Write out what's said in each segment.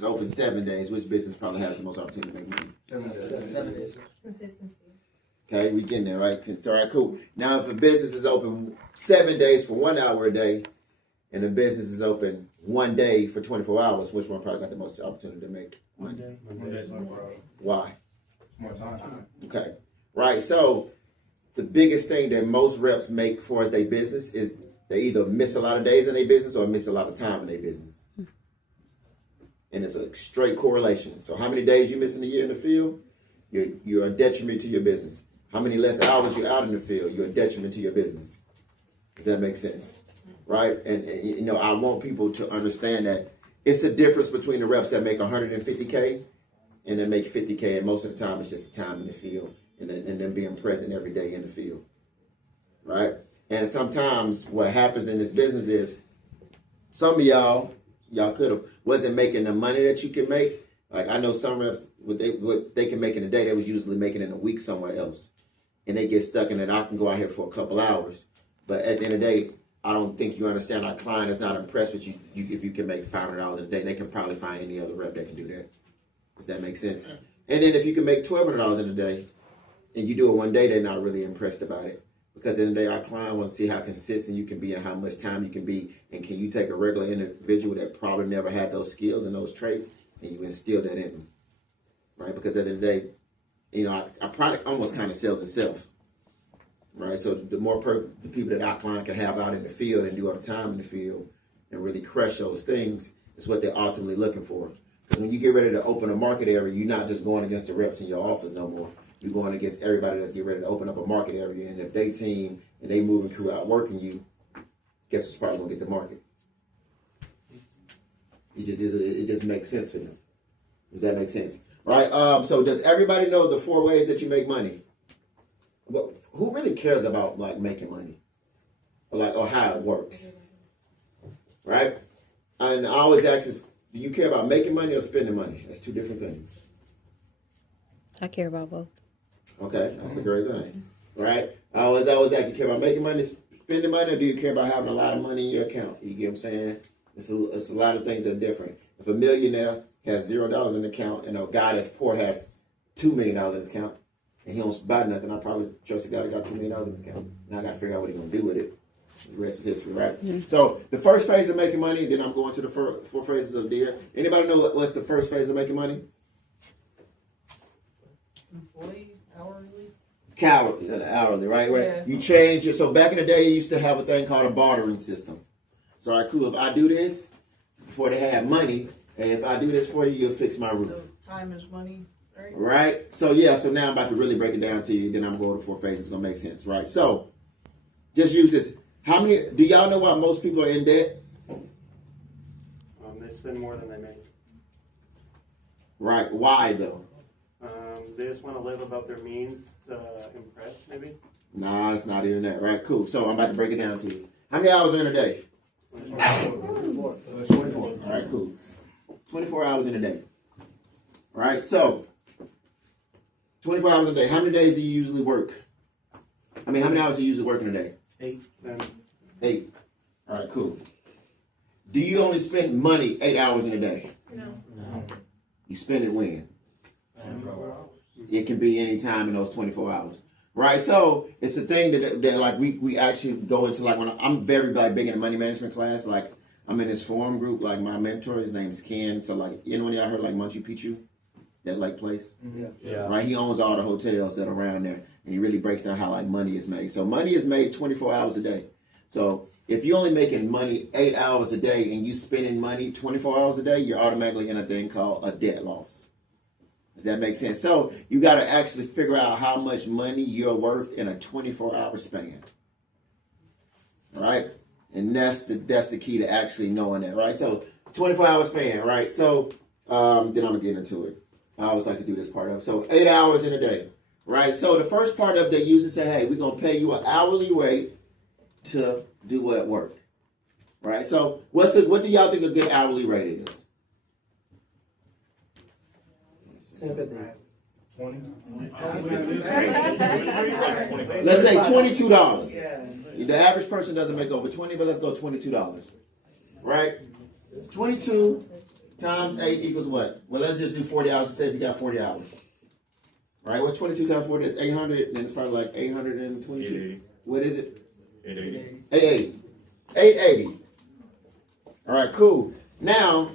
is open 7 days, which business probably has the most opportunity to make money? 7 days. Consistency. Okay, we getting there, right? So, all right, cool. Now, if a business is open 7 days for 1 hour a day, and the business is open 1 day for 24 hours, which one probably got the most opportunity to make money? 1 day, 24 hours. Why? More time. Okay, right. So, the biggest thing that most reps make for their business is they either miss a lot of days in their business or miss a lot of time in their business. And it's a straight correlation. So, how many days you miss in the year in the field? You're a detriment to your business. How many less hours you're out in the field, you're a detriment to your business. Does that make sense? Right? And you know, I want people to understand that it's the difference between the reps that make 150K and that make 50K. And most of the time, it's just the time in the field and then being present every day in the field. Right? And sometimes what happens in this business is some of y'all wasn't making the money that you can make. Like I know some reps, what they can make in a day, they was usually making in a week somewhere else. And they get stuck, and then I can go out here for a couple hours. But at the end of the day, I don't think you understand our client is not impressed with you if you can make $500 a day. They can probably find any other rep that can do that. Does that make sense? And then if you can make $1,200 in a day, and you do it 1 day, they're not really impressed about it. Because at the end of the day, our client wants to see how consistent you can be and how much time you can be. And can you take a regular individual that probably never had those skills and those traits, and you instill that in them. Right? Because at the end of the day, you know, our product almost kind of sells itself, right? So the more the people that our client can have out in the field and do all the time in the field and really crush those things is what they're ultimately looking for. Because when you get ready to open a market area, you're not just going against the reps in your office no more. You're going against everybody that's getting ready to open up a market area. And if they team and they moving through outworking you, guess what's probably going to get the market? It just makes sense for them. Does that make sense? Right. So does everybody know the 4 ways that you make money? Well, who really cares about like making money, or how it works? Right. And I always ask this: do you care about making money or spending money? That's 2 different things. I care about both. Okay, that's a great thing. Right. I always ask: you care about making money, spending money, or do you care about having a lot of money in your account? You get what I'm saying? It's a lot of things that are different. If a millionaire has $0 in the account, and a guy that's poor has $2 million in his account, and he don't buy nothing, I probably trust a guy that got $2 million in his account. Now I got to figure out what he's going to do with it. The rest is history, right? Mm-hmm. So the first phase of making money, then I'm going to the 4 phases of DEAR. Anybody know what's the first phase of making money? Employee, Hourly, right? Yeah. You change it. So back in the day, you used to have a thing called a bartering system. So, all right, cool. If I do this, before they had money, and if I do this for you, you'll fix my roof. So time is money, right? Right? So, yeah. So now I'm about to really break it down to you. Then I'm going to 4 phases. It's going to make sense, right? So, just use this. How many, do y'all know why most people are in debt? They spend more than they make. Right. Why, though? They just want to live above their means to impress, maybe. Nah, it's not even that. Right? Cool. So, I'm about to break it down to you. How many hours are in a day? 24. All right, cool. 24 hours in a day. All right, so 24 hours a day. How many days do you usually work? How many hours do you usually work in a day? 8. 8. All right, cool. Do you only spend money 8 hours in a day? No. You spend it when? 24 hours. It can be any time in those 24 hours. Right, so it's a thing that like we actually go into, like, when I'm very like big in a money management class. Like I'm in this forum group. Like my mentor, his name's Ken. So like anyone y'all heard like Machu Picchu, that like place? Yeah. Right, he owns all the hotels that are around there, and he really breaks down how like money is made. So money is made 24 hours a day. So if you're only making money 8 hours a day and you spending money 24 hours a day, you're automatically in a thing called a debt loss. Does that make sense? So you got to actually figure out how much money you're worth in a 24-hour span. All right? And that's the key to actually knowing that, right? So 24-hour span, right? So then I'm going to get into it. I always like to do this part of it. So 8 hours in a day, right? So the first part of they usually say, hey, we're going to pay you an hourly rate to do what work, right? So what do y'all think a good hourly rate is? 10.50. 20. Let's say $22. The average person doesn't make over 20, but let's go $22. Right? 22 times 8 equals what? Well, let's just do 40 hours and say if you got 40 hours. Right? What's 22 times 40? That's 800. Then it's probably like 822. 880. What is it? 880. 880. 880. All right, cool. Now,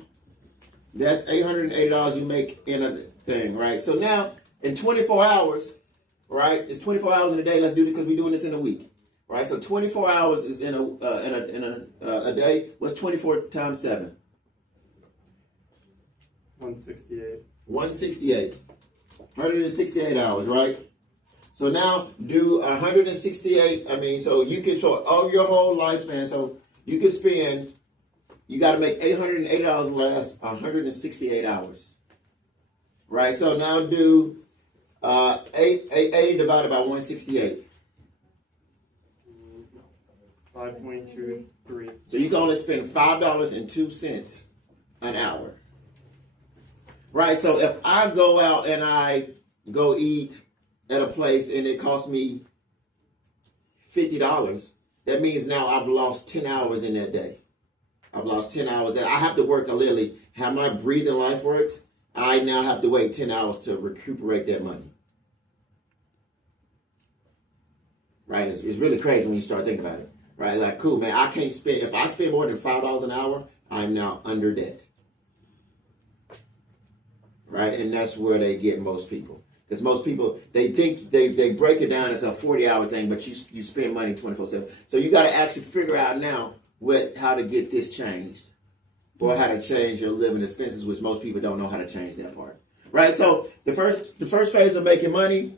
that's $880 you make in a thing, right? So now, in 24 hours, right? It's 24 hours in a day. Let's do this because we're doing this in a week, right? So 24 hours is in a day. What's 24 times 7? 168. 168. 168 hours, right? So now do 168. I mean, so you can show all your whole lifespan. So you can spend. You got to make $880 last 168 hours, right? So now do 880 divided by 168. 5.23. So you can only spend $5.02 an hour, right? So if I go out and I go eat at a place and it costs me $50, that means now I've lost 10 hours in that day. I've lost 10 hours. I have to work literally how my breathing life works. I now have to wait 10 hours to recuperate that money. Right? It's really crazy when you start thinking about it. Right? Like, cool, man. I can't spend, if I spend more than $5 an hour, I'm now under debt. Right? And that's where they get most people. Because most people, they think they break it down as a 40-hour thing, but you spend money 24/7. So you got to actually figure out now how to get this changed, or how to change your living expenses, which most people don't know how to change that part. Right? So the first phase of making money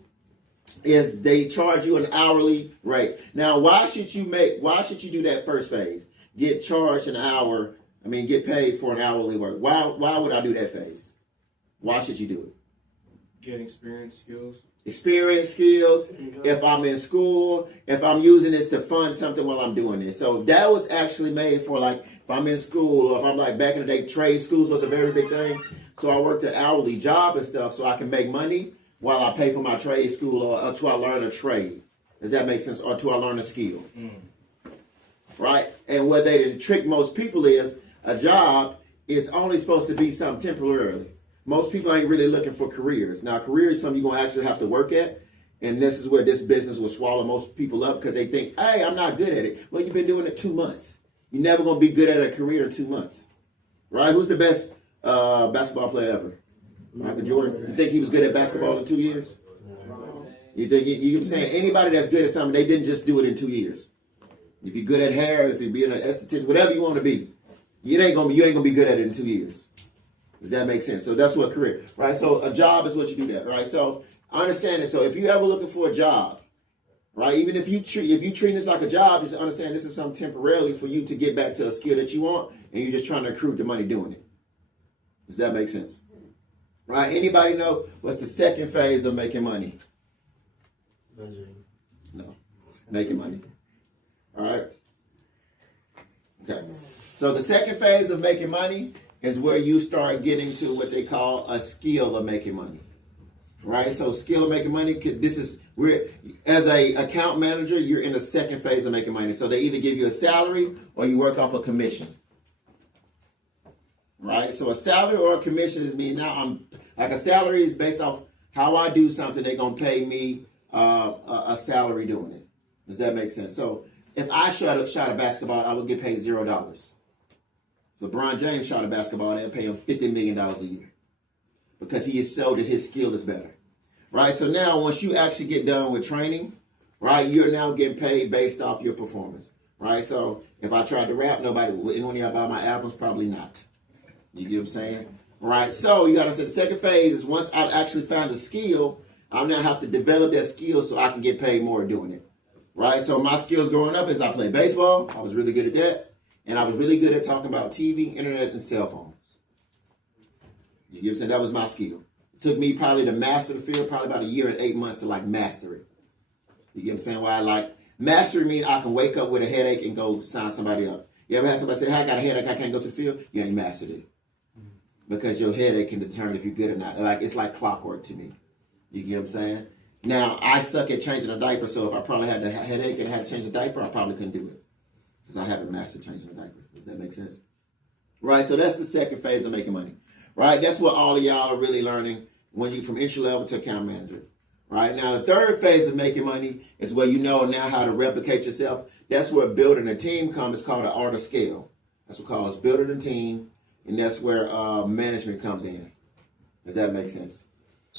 is they charge you an hourly rate. Now, why should you do that first phase? Get charged an hour. I mean, get paid for an hourly work. Why would I do that phase? Why should you do it? Get experience, skills. Experience, skills, if I'm in school, if I'm using this to fund something while I'm doing this. So that was actually made for, like, if I'm in school, or if I'm like back in the day, trade schools was a very big thing. So I worked an hourly job and stuff so I can make money while I pay for my trade school, or until I learn a trade. Does that make sense? Or until I learn a skill. Right? And what they trick most people is a job is only supposed to be something temporarily. Most people ain't really looking for careers. Now, career is something you're going to actually have to work at. And this is where this business will swallow most people up, because they think, hey, I'm not good at it. Well, you've been doing it 2 months. You're never going to be good at a career in 2 months. Right? Who's the best basketball player ever? Michael Jordan. You think he was good at basketball in 2 years? You think you're saying anybody that's good at something, they didn't just do it in 2 years. If you're good at hair, if you're being an esthetician, whatever you want to be, you ain't gonna be good at it in 2 years. Does that make sense? So that's what career, right? So a job is what you do that, right? So I understand it. So if you ever looking for a job, right? Even if you treat this like a job, just understand this is something temporarily for you to get back to a skill that you want, and you're just trying to accrue the money doing it. Does that make sense? Right? Anybody know what's the second phase of making money? No, making money. All right. Okay. So the second phase of making money is where you start getting to what they call a skill of making money, right? So skill of making money, as a account manager, you're in the second phase of making money. So they either give you a salary or you work off a commission, right? So a salary or a commission is me. Now a salary is based off how I do something. They're gonna pay me a salary doing it. Does that make sense? So if I shot a basketball, I would get paid $0. LeBron James shot a basketball, they'll pay him $50 million a year because he has showed that his skill is better, right? So now once you actually get done with training, right, you're now getting paid based off your performance, right? So if I tried to rap, would anyone of y'all buy my albums? Probably not. You get what I'm saying? Right? So you got to say the second phase is once I've actually found a skill, I now have to develop that skill so I can get paid more doing it, right? So my skills growing up is I played baseball. I was really good at that. And I was really good at talking about TV, internet, and cell phones. You get what I'm saying? That was my skill. It took me probably to master the field, probably about 1 year and 8 months to master it. You get what I'm saying? Why mastery means I can wake up with a headache and go sign somebody up. You ever had somebody say, hey, I got a headache, I can't go to the field? You ain't mastered it. Because your headache can determine if you're good or not. It's like clockwork to me. You get what I'm saying? Now, I suck at changing a diaper, so if I probably had a headache and I had to change a diaper, I probably couldn't do it. Because I haven't mastered changing a diaper. Does that make sense? Right? So that's the second phase of making money. Right? That's what all of y'all are really learning when you from entry level to account manager. Right? Now the third phase of making money is where you know now how to replicate yourself. That's where building a team comes. It's called the art of scale. That's what calls building a team, and that's where management comes in. Does that make sense?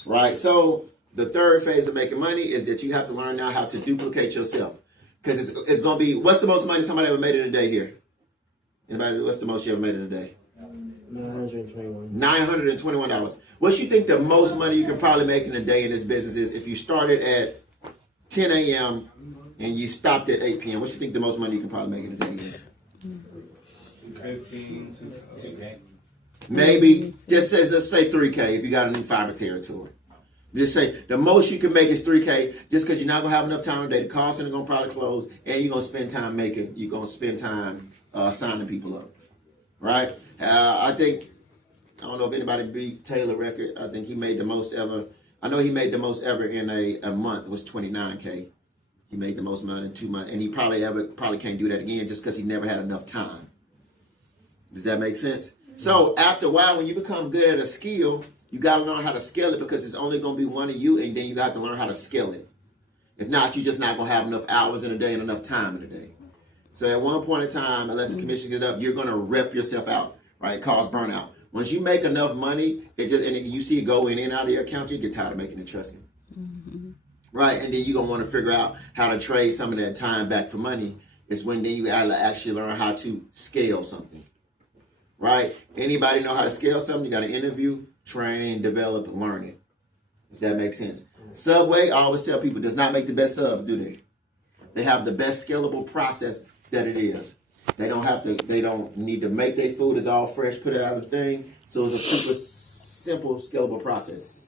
Right? So the third phase of making money is that you have to learn now how to duplicate yourself. Because it's going to be, what's the most money somebody ever made in a day here? Anybody, what's the most you ever made in a day? $921. $921. What you think the most money you can probably make in a day in this business is if you started at 10 a.m. and you stopped at 8 p.m.? What you think the most money you can probably make in a day is? 15, 2K. Maybe, just says, let's say 3K if you got a new fiber territory. Just say the most you can make is 3K just because you're not going to have enough time today. The call center going to probably close and you're going to spend time signing people up. Right? I don't know if anybody beat Taylor record. I think he made the most ever. I know he made the most ever in a month was 29K. He made the most money in 2 months. And he probably can't do that again just because he never had enough time. Does that make sense? So after a while, when you become good at a skill, you got to learn how to scale it because it's only going to be one of you, and then you got to learn how to scale it. If not, you're just not going to have enough hours in a day and enough time in a day. So at one point in time, unless the commission gets up, you're going to rep yourself out, right? Cause burnout. Once you make enough money, and you see it go in and out of your account, you get tired of making it trusting. Mm-hmm. Right? And then you're going to want to figure out how to trade some of that time back for money. It's when then you actually learn how to scale something. Right? Anybody know how to scale something? You got to interview, train, develop, and learn it. Does that make sense? Subway, I always tell people, does not make the best subs, do they? They have the best scalable process that it is. They don't need to make their food. It's all fresh, put it out of the thing. So it's a super simple, scalable process.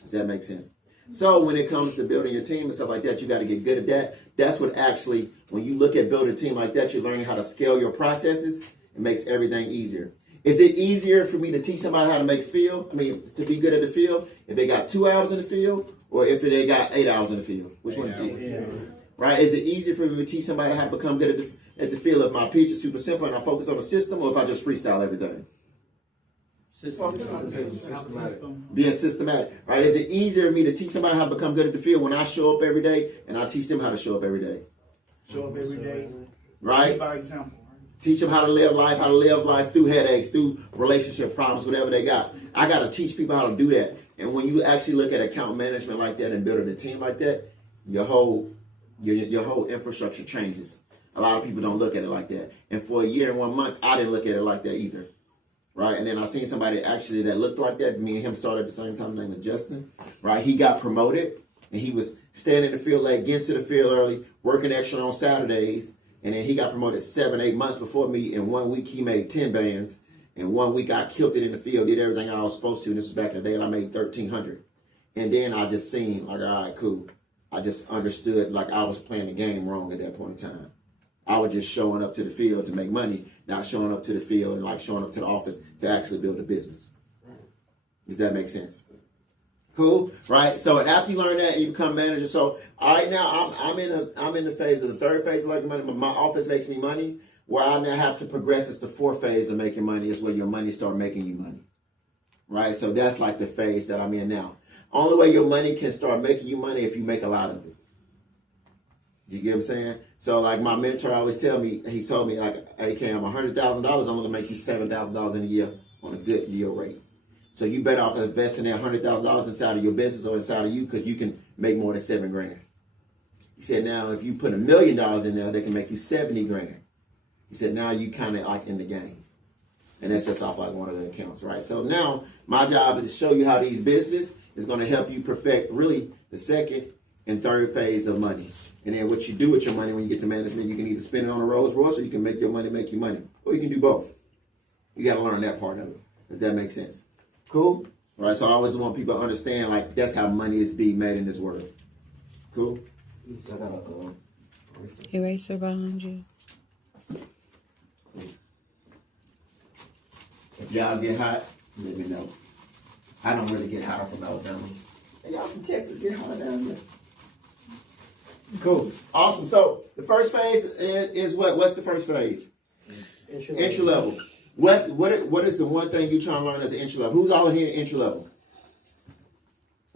Does that make sense? So when it comes to building your team and stuff like that, you got to get good at that. That's what actually, when you look at building a team like that, you're learning how to scale your processes. It makes everything easier. Is it easier for me to teach somebody how to make field? I mean, to be good at the field, if they got 2 hours in the field, or if they got 8 hours in the field? Which one's easier? Right? Is it easier for me to teach somebody how to become good at the field if my pitch is super simple and I focus on the system, or if I just freestyle everything? Being systematic. Right? Is it easier for me to teach somebody how to become good at the field when I show up every day and I teach them how to show up every day? Show up every day. Right? By example. Teach them how to live life through headaches, through relationship problems, whatever they got. I got to teach people how to do that. And when you actually look at account management like that and building a team like that, your whole infrastructure changes. A lot of people don't look at it like that. And for a year and 1 month, I didn't look at it like that either. Right? And then I seen somebody actually that looked like that. Me and him started at the same time. His name was Justin. Right? He got promoted, and he was standing in the field late, getting to the field early, working extra on Saturdays. And then he got promoted 7-8 months before me. In 1 week, he made 10 bands. In 1 week, I killed it in the field, did everything I was supposed to. This was back in the day, and I made 1,300. And then I just seen, like, all right, cool. I just understood, like, I was playing the game wrong at that point in time. I was just showing up to the field to make money, not showing up to the field and, like, showing up to the office to actually build a business. Does that make sense? Cool, right? So after you learn that, you become manager. So right now, I'm in the phase of the third phase of making money. My office makes me money. Where I now have to progress is the fourth phase of making money. Is where your money start making you money, right? So that's like the phase that I'm in now. Only way your money can start making you money if you make a lot of it. You get what I'm saying? So like my mentor always tell me, he told me like, hey Cam, $100,000, I'm gonna make you $7,000 in a year on a good year rate. So you better off investing that $100,000 inside of your business or inside of you because you can make more than $7,000. He said, now if you put $1 million in there, they can make you $70,000. He said, now you kind of like in the game. And that's just off like one of the accounts, right? So now my job is to show you how these businesses is going to help you perfect really the second and third phase of money. And then what you do with your money when you get to management, you can either spend it on a Rolls Royce or you can make your money make you money. Or you can do both. You got to learn that part of it. Does that make sense? Cool? All right, so I always want people to understand, like, that's how money is being made in this world. Cool? I got a eraser behind you. If y'all get hot, let me know. I don't really get hot from Alabama. And y'all from Texas get hot down there. Cool. Awesome. So the first phase is what? What's the first phase? Entry level. What is the one thing you're trying to learn as an entry level? Who's all here entry level?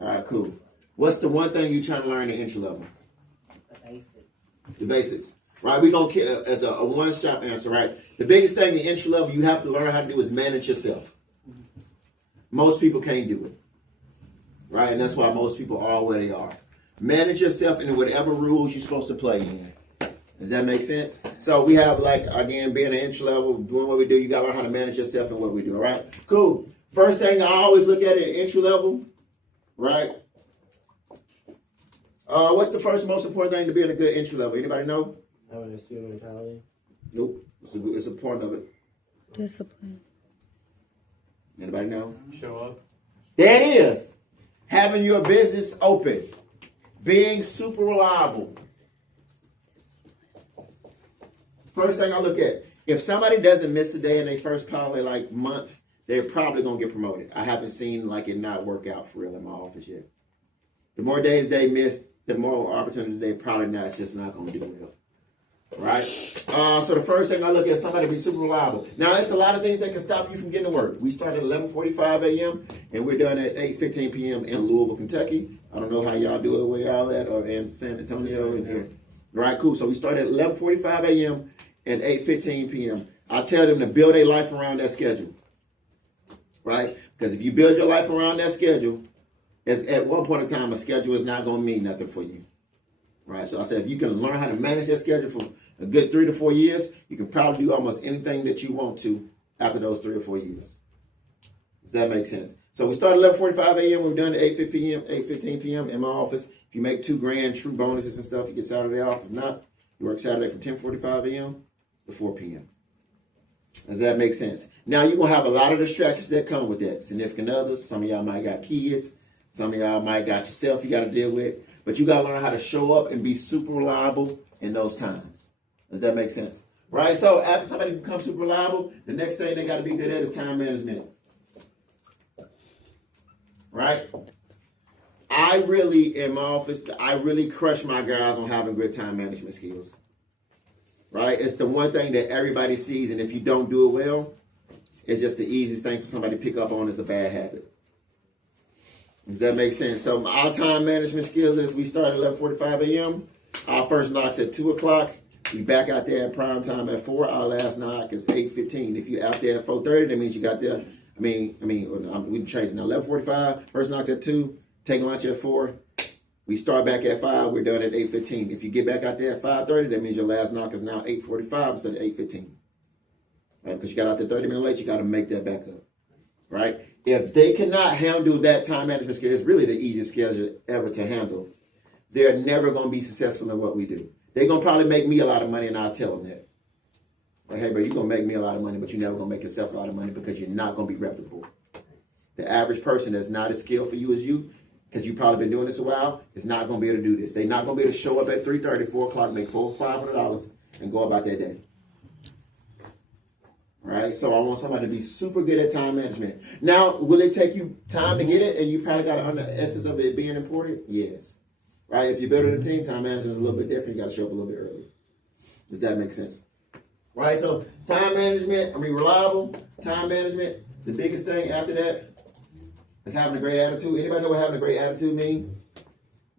All right, cool. What's the one thing you're trying to learn at entry level? The basics. The basics, right? We're going to, as a one-stop answer, right? The biggest thing in entry level you have to learn how to do is manage yourself. Most people can't do it, right? And that's why most people are where they are. Manage yourself in whatever rules you're supposed to play in. Does that make sense? So we have, like, again, being an entry level, doing what we do, you got to learn how to manage yourself in what we do, all right? Cool. First thing I always look at entry level, right? What's the first most important thing to being a good entry level? Anybody know? Having a student mentality. Nope. It's a point of it. Discipline. Anybody know? Show up. There it is. Having your business open. Being super reliable. First thing I look at, if somebody doesn't miss a day in their first probably like month, they're probably going to get promoted. I haven't seen like it not work out for real in my office yet. The more days they miss, the more opportunity they probably not. It's just not going to do well. Right? So the first thing I look at, somebody be super reliable. Now, it's a lot of things that can stop you from getting to work. We start at 11:45 a.m. and we're done at 8:15 p.m. in Louisville, Kentucky. I don't know how y'all do it where y'all at or in San Antonio. And here. Right, cool. So we start at 11:45 a.m. and 8:15 p.m. I tell them to build a life around that schedule. Right? Because if you build your life around that schedule, at one point in time, a schedule is not going to mean nothing for you. Right? So I said, if you can learn how to manage that schedule for a good 3 to 4 years, you can probably do almost anything that you want to after those 3 or 4 years. Does that make sense? So we start at 11:45 a.m. We're done at 8:15 p.m. in my office. If you make $2,000 true bonuses and stuff, you get Saturday off. If not, you work Saturday from 10:45 a.m. to 4 p.m. Does that make sense? Now, you're going to have a lot of distractions that come with that. Significant others. Some of y'all might got kids. Some of y'all might got yourself you got to deal with. But you got to learn how to show up and be super reliable in those times. Does that make sense? Right? So after somebody becomes super reliable, the next thing they got to be good at is time management. Right? I really, in my office, I really crush my guys on having good time management skills. Right? It's the one thing that everybody sees, and if you don't do it well, it's just the easiest thing for somebody to pick up on as a bad habit. Does that make sense? So our time management skills is we start at 11:45 a.m. Our first knock's at 2 o'clock. We back out there at prime time at 4. Our last knock is 8:15. If you're out there at 4:30, that means you got there. We can change it now. 11:45. First knock's at 2. Take lunch at 4. We start back at 5. We're done at 8:15. If you get back out there at 5:30, that means your last knock is now 8:45 instead of 8:15. Right? Because you got out there 30 minutes late, you got to make that back up. Right? If they cannot handle that time management skill, it's really the easiest skill ever to handle. They're never going to be successful in what we do. They're going to probably make me a lot of money, and I'll tell them that. Like, hey, bro, you're going to make me a lot of money, but you're never going to make yourself a lot of money because you're not going to be reputable. The average person that's not as skilled for you as you, because you've probably been doing this a while, is not going to be able to do this. They're not going to be able to show up at 3:30, 4 o'clock, make $500 and go about their day. Right? So I want somebody to be super good at time management. Now, will it take you time to get it? And you probably got to under essence of it being important? Yes. Right? If you're building a team, time management is a little bit different. You got to show up a little bit early. Does that make sense? Right? So time management, reliable time management. The biggest thing after that is having a great attitude. Anybody know what having a great attitude means?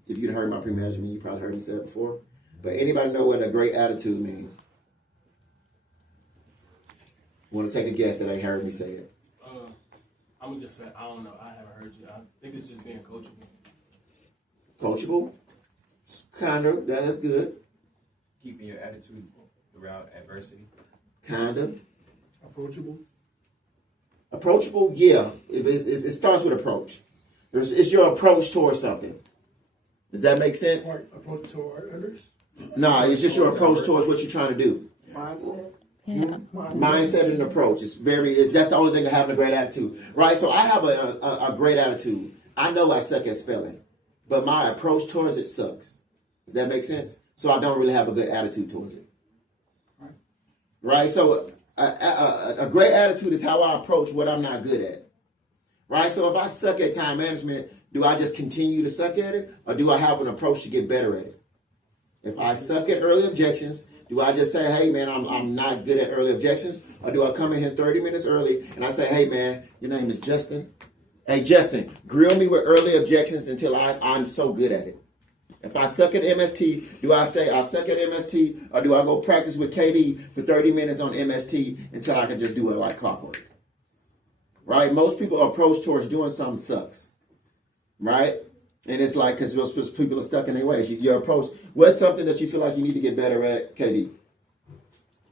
If you'd heard my pre-management, you probably heard me say it before. But anybody know what a great attitude means? Want to take a guess that ain't heard me say it? I'm gonna just say I don't know. I haven't heard you. I think it's just being coachable. Coachable? Kind of. That's good. Keeping your attitude around adversity. Kind of. Approachable. Approachable? Yeah. It starts with approach. It's your approach towards something. Does that make sense? Approach toward others. No, it's just your approach towards what you're trying to do. Mindset. Yeah. Mindset and approach. That's the only thing of having a great attitude. Right? So I have a great attitude. I know I suck at spelling, but my approach towards it sucks. Does that make sense? So I don't really have a good attitude towards it. Right? So a great attitude is how I approach what I'm not good at. Right? So if I suck at time management, do I just continue to suck at it? Or do I have an approach to get better at it? If I suck at early objections, Do I just say, hey man, I'm not good at early objections? Or do I come in here 30 minutes early and I say, hey man, your name is Justin? Hey Justin, grill me with early objections until I'm so good at it. If I suck at MST, do I say I suck at MST, or do I go practice with KD for 30 minutes on MST until I can just do it like clockwork? Right? Most people approach towards doing something sucks. Right? And it's like, because most people are stuck in their ways. Your approach, what's something that you feel like you need to get better at, KD?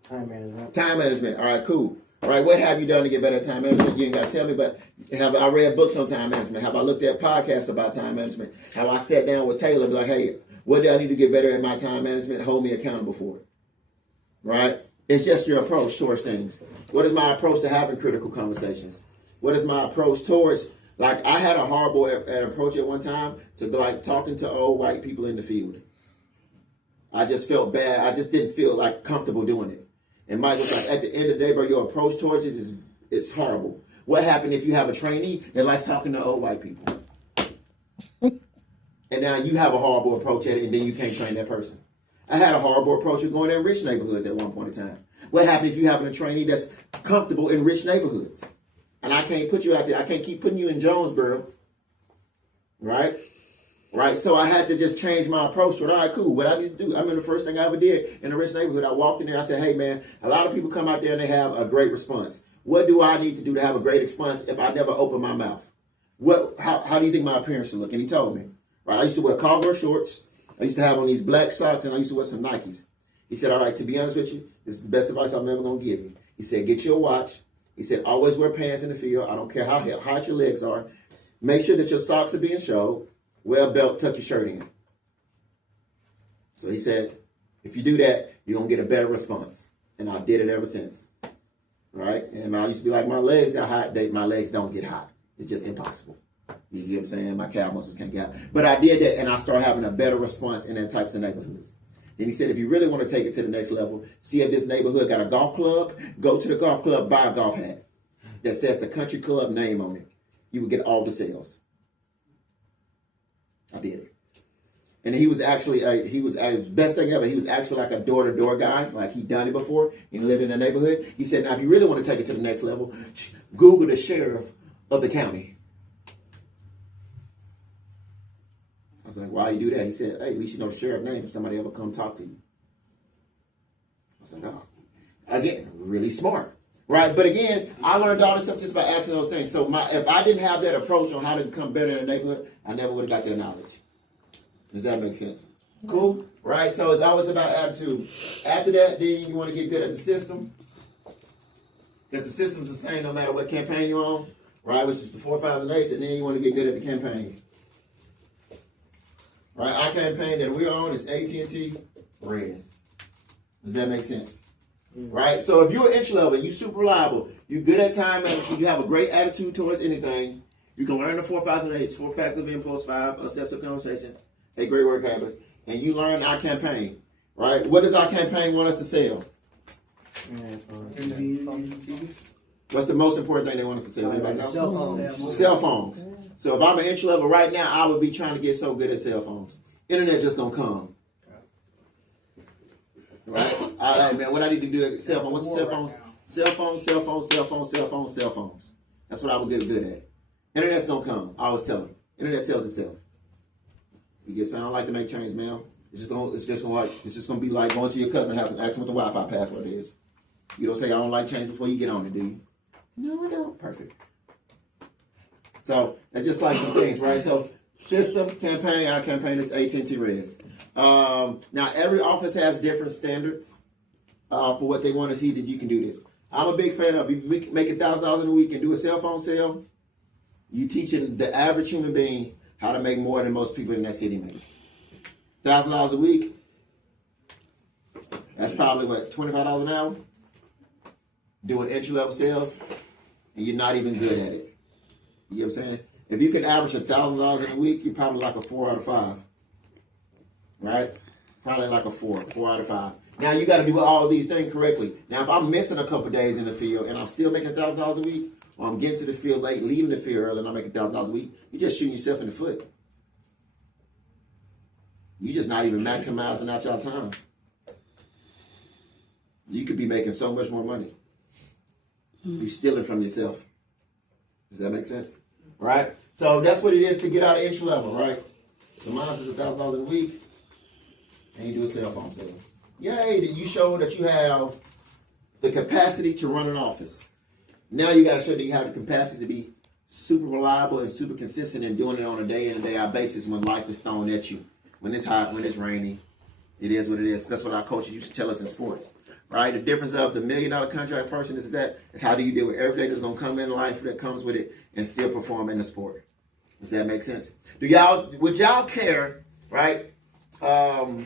Time management. Time management. All right, cool. All right, what have you done to get better at time management? You ain't got to tell me, but have I read books on time management? Have I looked at podcasts about time management? Have I sat down with Taylor and be like, hey, what do I need to get better at my time management? Hold me accountable for it. Right? It's just your approach towards things. What is my approach to having critical conversations? What is my approach towards, like, I had a horrible approach at one time to like talking to old white people in the field. I just felt bad. I just didn't feel like comfortable doing it. And Mike was like, at the end of the day, bro, your approach towards it is horrible. What happened if you have a trainee that likes talking to old white people? And now you have a horrible approach at it, and then you can't train that person. I had a horrible approach of going in rich neighborhoods at one point in time. What happened if you have a trainee that's comfortable in rich neighborhoods? And I can't put you out there. I can't keep putting you in Jonesboro. Right? Right? So I had to just change my approach to it. All right, cool. What I need to do, I remember the first thing I ever did in a rich neighborhood, I walked in there, I said, hey, man, a lot of people come out there and they have a great response. What do I need to do to have a great response if I never open my mouth? How do you think my appearance should look? And he told me. Right? I used to wear cowboy shorts. I used to have on these black socks, and I used to wear some Nikes. He said, all right, to be honest with you, this is the best advice I'm ever going to give you. He said, get your watch. He said, always wear pants in the field. I don't care how hot your legs are. Make sure that your socks are being showed. Wear a belt, tuck your shirt in. So he said, if you do that, you're going to get a better response. And I did it ever since. Right? And I used to be like, my legs got hot. My legs don't get hot. It's just impossible. You get what I'm saying? My calf muscles can't get hot. But I did that, and I started having a better response in that types of neighborhoods. Then he said, if you really want to take it to the next level, see if this neighborhood got a golf club, go to the golf club, buy a golf hat that says the country club name on it. You would get all the sales. I did it. And he was actually, best thing ever. He was actually like a door-to-door guy, like he'd done it before. He lived in the neighborhood. He said, now, if you really want to take it to the next level, Google the sheriff of the county. I was like, why you do that? He said, hey, at least you know the sheriff's name if somebody ever come talk to you. I was like, oh. Again, really smart. Right? But again, I learned all this stuff just by asking those things. So if I didn't have that approach on how to become better in the neighborhood, I never would have got that knowledge. Does that make sense? Cool? Right? So it's always about attitude. After that, then you want to get good at the system. Because the system's the same no matter what campaign you're on. Right? Which is the 4, 5, and 8. And then you want to get good at the campaign. Right? Our campaign that we're on is AT&T Res. Does that make sense? Right? So if you're entry level, you're super reliable, you're good at time management, you have a great attitude towards anything, you can learn the 4, 5, and 8s, 4 factors of impulse, 5 steps of conversation, 8 great work habits, and you learn our campaign. Right? What does our campaign want us to sell? What's the most important thing they want us to sell? Anybody know? Cell phones. Cell phones. So if I'm an entry level right now, I would be trying to get so good at cell phones. Internet just gonna come. Right? All right, man. What I need to do at cell phone? What's the cell phones? Cell phones, cell phones, cell phones, cell phones, cell phones. That's what I would get good at. Internet's gonna come. I always tell them. Internet sells itself. You get what I'm saying? I don't like to make change, man. It's just gonna be like going to your cousin's house and asking what the Wi-Fi password is. You don't say I don't like change before you get on it, do you? No, I don't. Perfect. So that's just like some things, right? So system, campaign, our campaign is AT&T Res. Now every office has different standards for what they want to see that you can do this. I'm a big fan of if you make $1,000 in a week and do a cell phone sale, you teaching the average human being how to make more than most people in that city make. $1,000 a week, that's probably what, $25 an hour? Doing entry-level sales, and you're not even good at it. You know what I'm saying? If you can average $1,000 in a week, you're probably like a 4 out of 5. Right? Probably like a 4 out of 5. Now you got to do all of these things correctly. Now if I'm missing a couple days in the field and I'm still making $1,000 a week, or I'm getting to the field late, leaving the field early, and I'm making $1,000 a week, you're just shooting yourself in the foot. You're just not even maximizing out your time. You could be making so much more money. You steal it from yourself. Does that make sense? Right? So that's what it is to get out of entry level, right? So mine is $1,000 a week, and you do a cell phone sale. Yay, you show that you have the capacity to run an office. Now you got to show that you have the capacity to be super reliable and super consistent in doing it on a day in and day out basis when life is thrown at you. When it's hot, when it's rainy, it is what it is. That's what our coaches used to tell us in sports. Right? The difference of the $1 million contract person is how do you deal with everything that's going to come in life that comes with it and still perform in the sport. Does that make sense? Would y'all care, right? So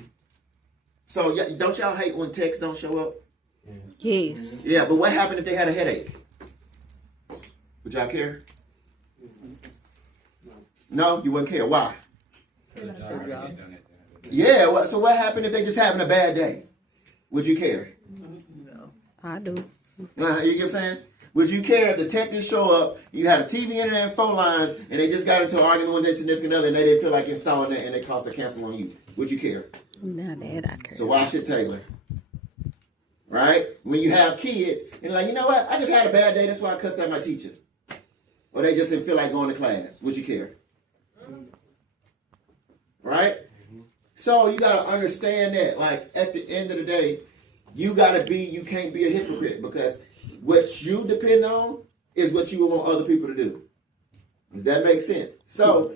don't y'all hate when texts don't show up? Yes. Yeah, but what happened if they had a headache? Would y'all care? No, you wouldn't care. Why? Yeah, so what happened if they just having a bad day? Would you care? I do. You get what I'm saying? Would you care if the technicians show up, you had a TV, internet, and phone lines, and they just got into an argument with their significant other, and they didn't feel like installing it, and they cost a cancel on you? Would you care? Not that I care. So why should Taylor? Right? When you have kids, and like, you know what? I just had a bad day, that's why I cussed out my teacher. Or they just didn't feel like going to class. Would you care? Right? So you got to understand that, like, at the end of the day, you can't be a hypocrite, because what you depend on is what you want other people to do. Does that make sense? So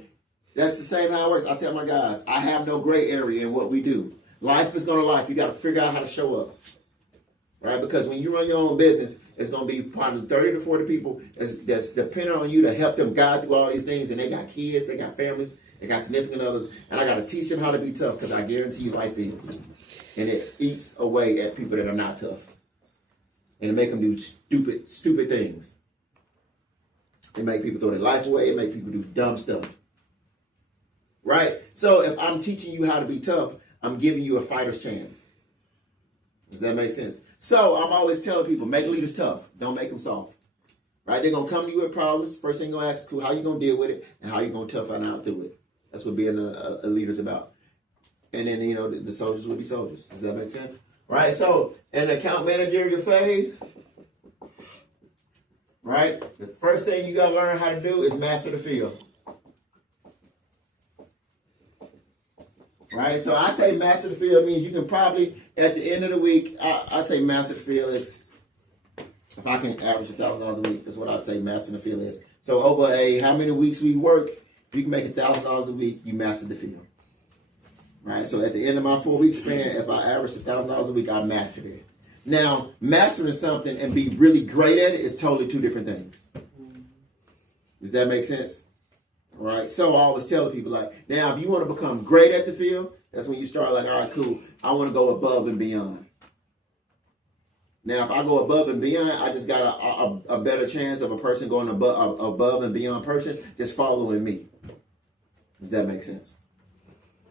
that's the same how it works. I tell my guys, I have no gray area in what we do. Life is going to life. You got to figure out how to show up. Right? Because when you run your own business, it's going to be probably 30 to 40 people that's dependent on you to help them guide through all these things. And they got kids, they got families, they got significant others. And I got to teach them how to be tough, because I guarantee you life is. And it eats away at people that are not tough. And it make them do stupid things. It make people throw their life away. It make people do dumb stuff. Right? So if I'm teaching you how to be tough, I'm giving you a fighter's chance. Does that make sense? So I'm always telling people, make leaders tough. Don't make them soft. Right? They're going to come to you with problems. First thing you're going to ask is how you going to deal with it and how you going to toughen out through it. That's what being a leader is about. And then, the soldiers will be soldiers. Does that make sense? Right? So, in the account managerial phase, right, the first thing you got to learn how to do is master the field. Right? So, I say master the field means you can probably, at the end of the week, I say master the field is, if I can average $1,000 a week, that's what I say master the field is. So, over how many weeks we work, you can make $1,000 a week, you master the field. Right, so at the end of my 4-week span, if I average $1,000 a week, I mastered it. Now, mastering something and be really great at it is totally two different things. Does that make sense? All right, so I always tell people, like, now if you want to become great at the field, that's when you start like, all right, cool, I want to go above and beyond. Now, if I go above and beyond, I just got a better chance of a person going above and beyond person just following me. Does that make sense?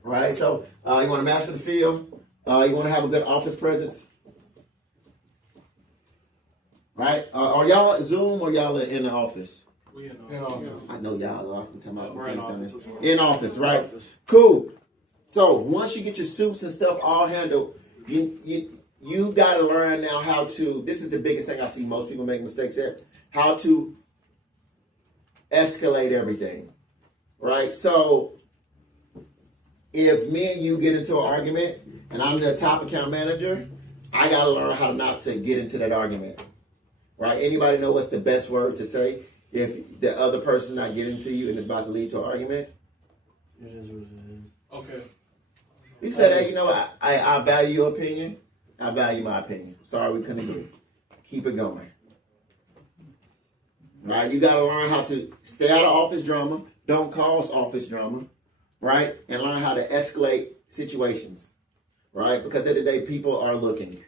Right, so you want to master the field. You want to have a good office presence. Right? Are y'all Zoom or y'all in the office? We in the office. I know y'all are. I'm talking about the We're same in time. office as well. In office, right? Cool. So once you get your suits and stuff all handled, you got to learn now how to. This is the biggest thing I see most people make mistakes at. How to escalate everything. Right? So if me and you get into an argument and I'm the top account manager, I got to learn how not to get into that argument. Right? Anybody know what's the best word to say if the other person's not getting to you and it's about to lead to an argument? It is what it is. Okay. You say that, I value your opinion. I value my opinion. Sorry we couldn't agree. Keep it going. Right? You got to learn how to stay out of office drama. Don't cause office drama. Right? And learn how to escalate situations. Right? Because at the end of the day, people are looking.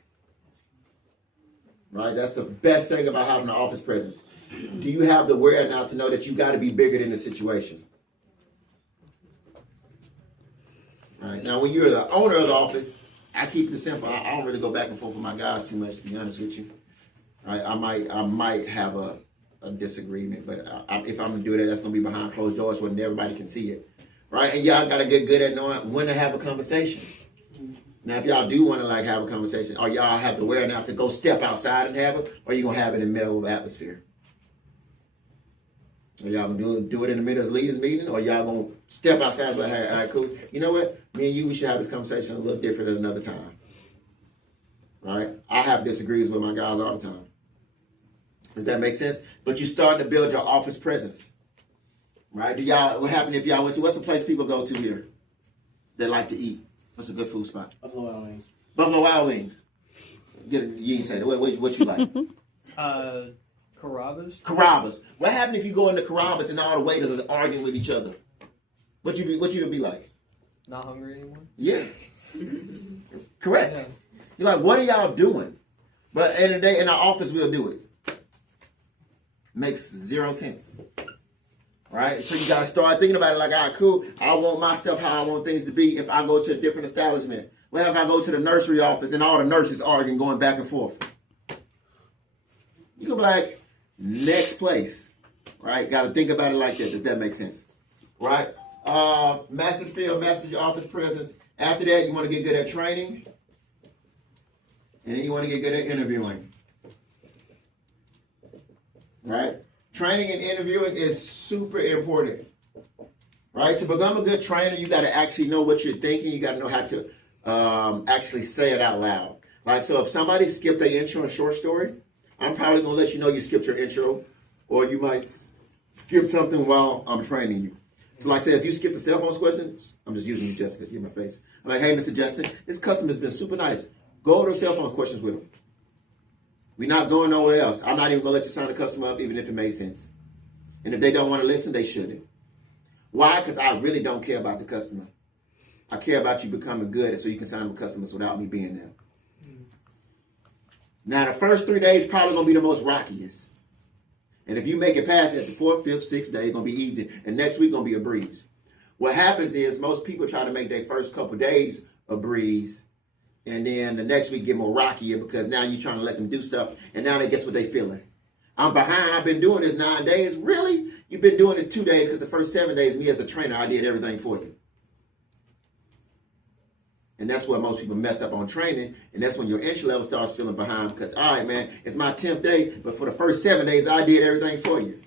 Right? That's the best thing about having an office presence. Do you have the wherewithal to know that you got to be bigger than the situation? Right? Now, when you're the owner of the office, I keep it simple. I don't really go back and forth with my guys too much, to be honest with you. Right? I might have a disagreement, but if I'm going to do that, that's going to be behind closed doors where everybody can see it. Right? And y'all got to get good at knowing when to have a conversation. Now, if y'all do want to like have a conversation, or y'all have to wear enough to go step outside and have it, or you gonna have it in the middle of the atmosphere? Or y'all gonna do it in the middle of the leaders meeting, or y'all gonna step outside and be like, hey, all right, cool. You know what? Me and you, we should have this conversation a little different at another time. Right? I have disagreements with my guys all the time. Does that make sense? But you're starting to build your office presence. Right? What happened if y'all went to, what's the place people go to here that like to eat? What's a good food spot? Buffalo Wild Wings. Buffalo Wild Wings. You can say that. What you like? Carrabba's. What happened if you go into Carrabba's and all the waiters are arguing with each other? What you be like? Not hungry anymore? Yeah. Correct. Yeah. You're like, what are y'all doing? But at the end of the day, in our office, we'll do it. Makes zero sense. Right? So you got to start thinking about it like, all right, cool. I want my stuff how I want things to be if I go to a different establishment. What if I go to the nursery office and all the nurses arguing, going back and forth? You can be like, next place. Right? Got to think about it like that. Does that make sense? Right? Master the field, master your office presence. After that, you want to get good at training. And then you want to get good at interviewing. Right? Training and interviewing is super important. Right? To become a good trainer, you got to actually know what you're thinking. You got to know how to actually say it out loud. Like, so if somebody skipped their intro and short story, I'm probably going to let you know you skipped your intro, or you might skip something while I'm training you. So like I said, if you skip the cell phone questions, I'm just using you, Jessica, to get my face. I'm like, hey, Mr. Justin, this customer's been super nice. Go over the cell phone questions with him. We're not going nowhere else. I'm not even going to let you sign the customer up, even if it makes sense. And if they don't want to listen, they shouldn't. Why? Because I really don't care about the customer. I care about you becoming good so you can sign with customers without me being there. Now, the first 3 days probably going to be the most rockiest. And if you make it past it, the 4th, 5th, 6th day, it's going to be easy. And next week going to be a breeze. What happens is most people try to make their first couple days a breeze. And then the next week get more rockier because now you're trying to let them do stuff. And now they guess what they feeling. I'm behind. I've been doing this 9 days. Really? You've been doing this 2 days because the first 7 days, me as a trainer, I did everything for you. And that's what most people mess up on training. And that's when your entry level starts feeling behind because, all right, man, it's my 10th day. But for the first 7 days, I did everything for you.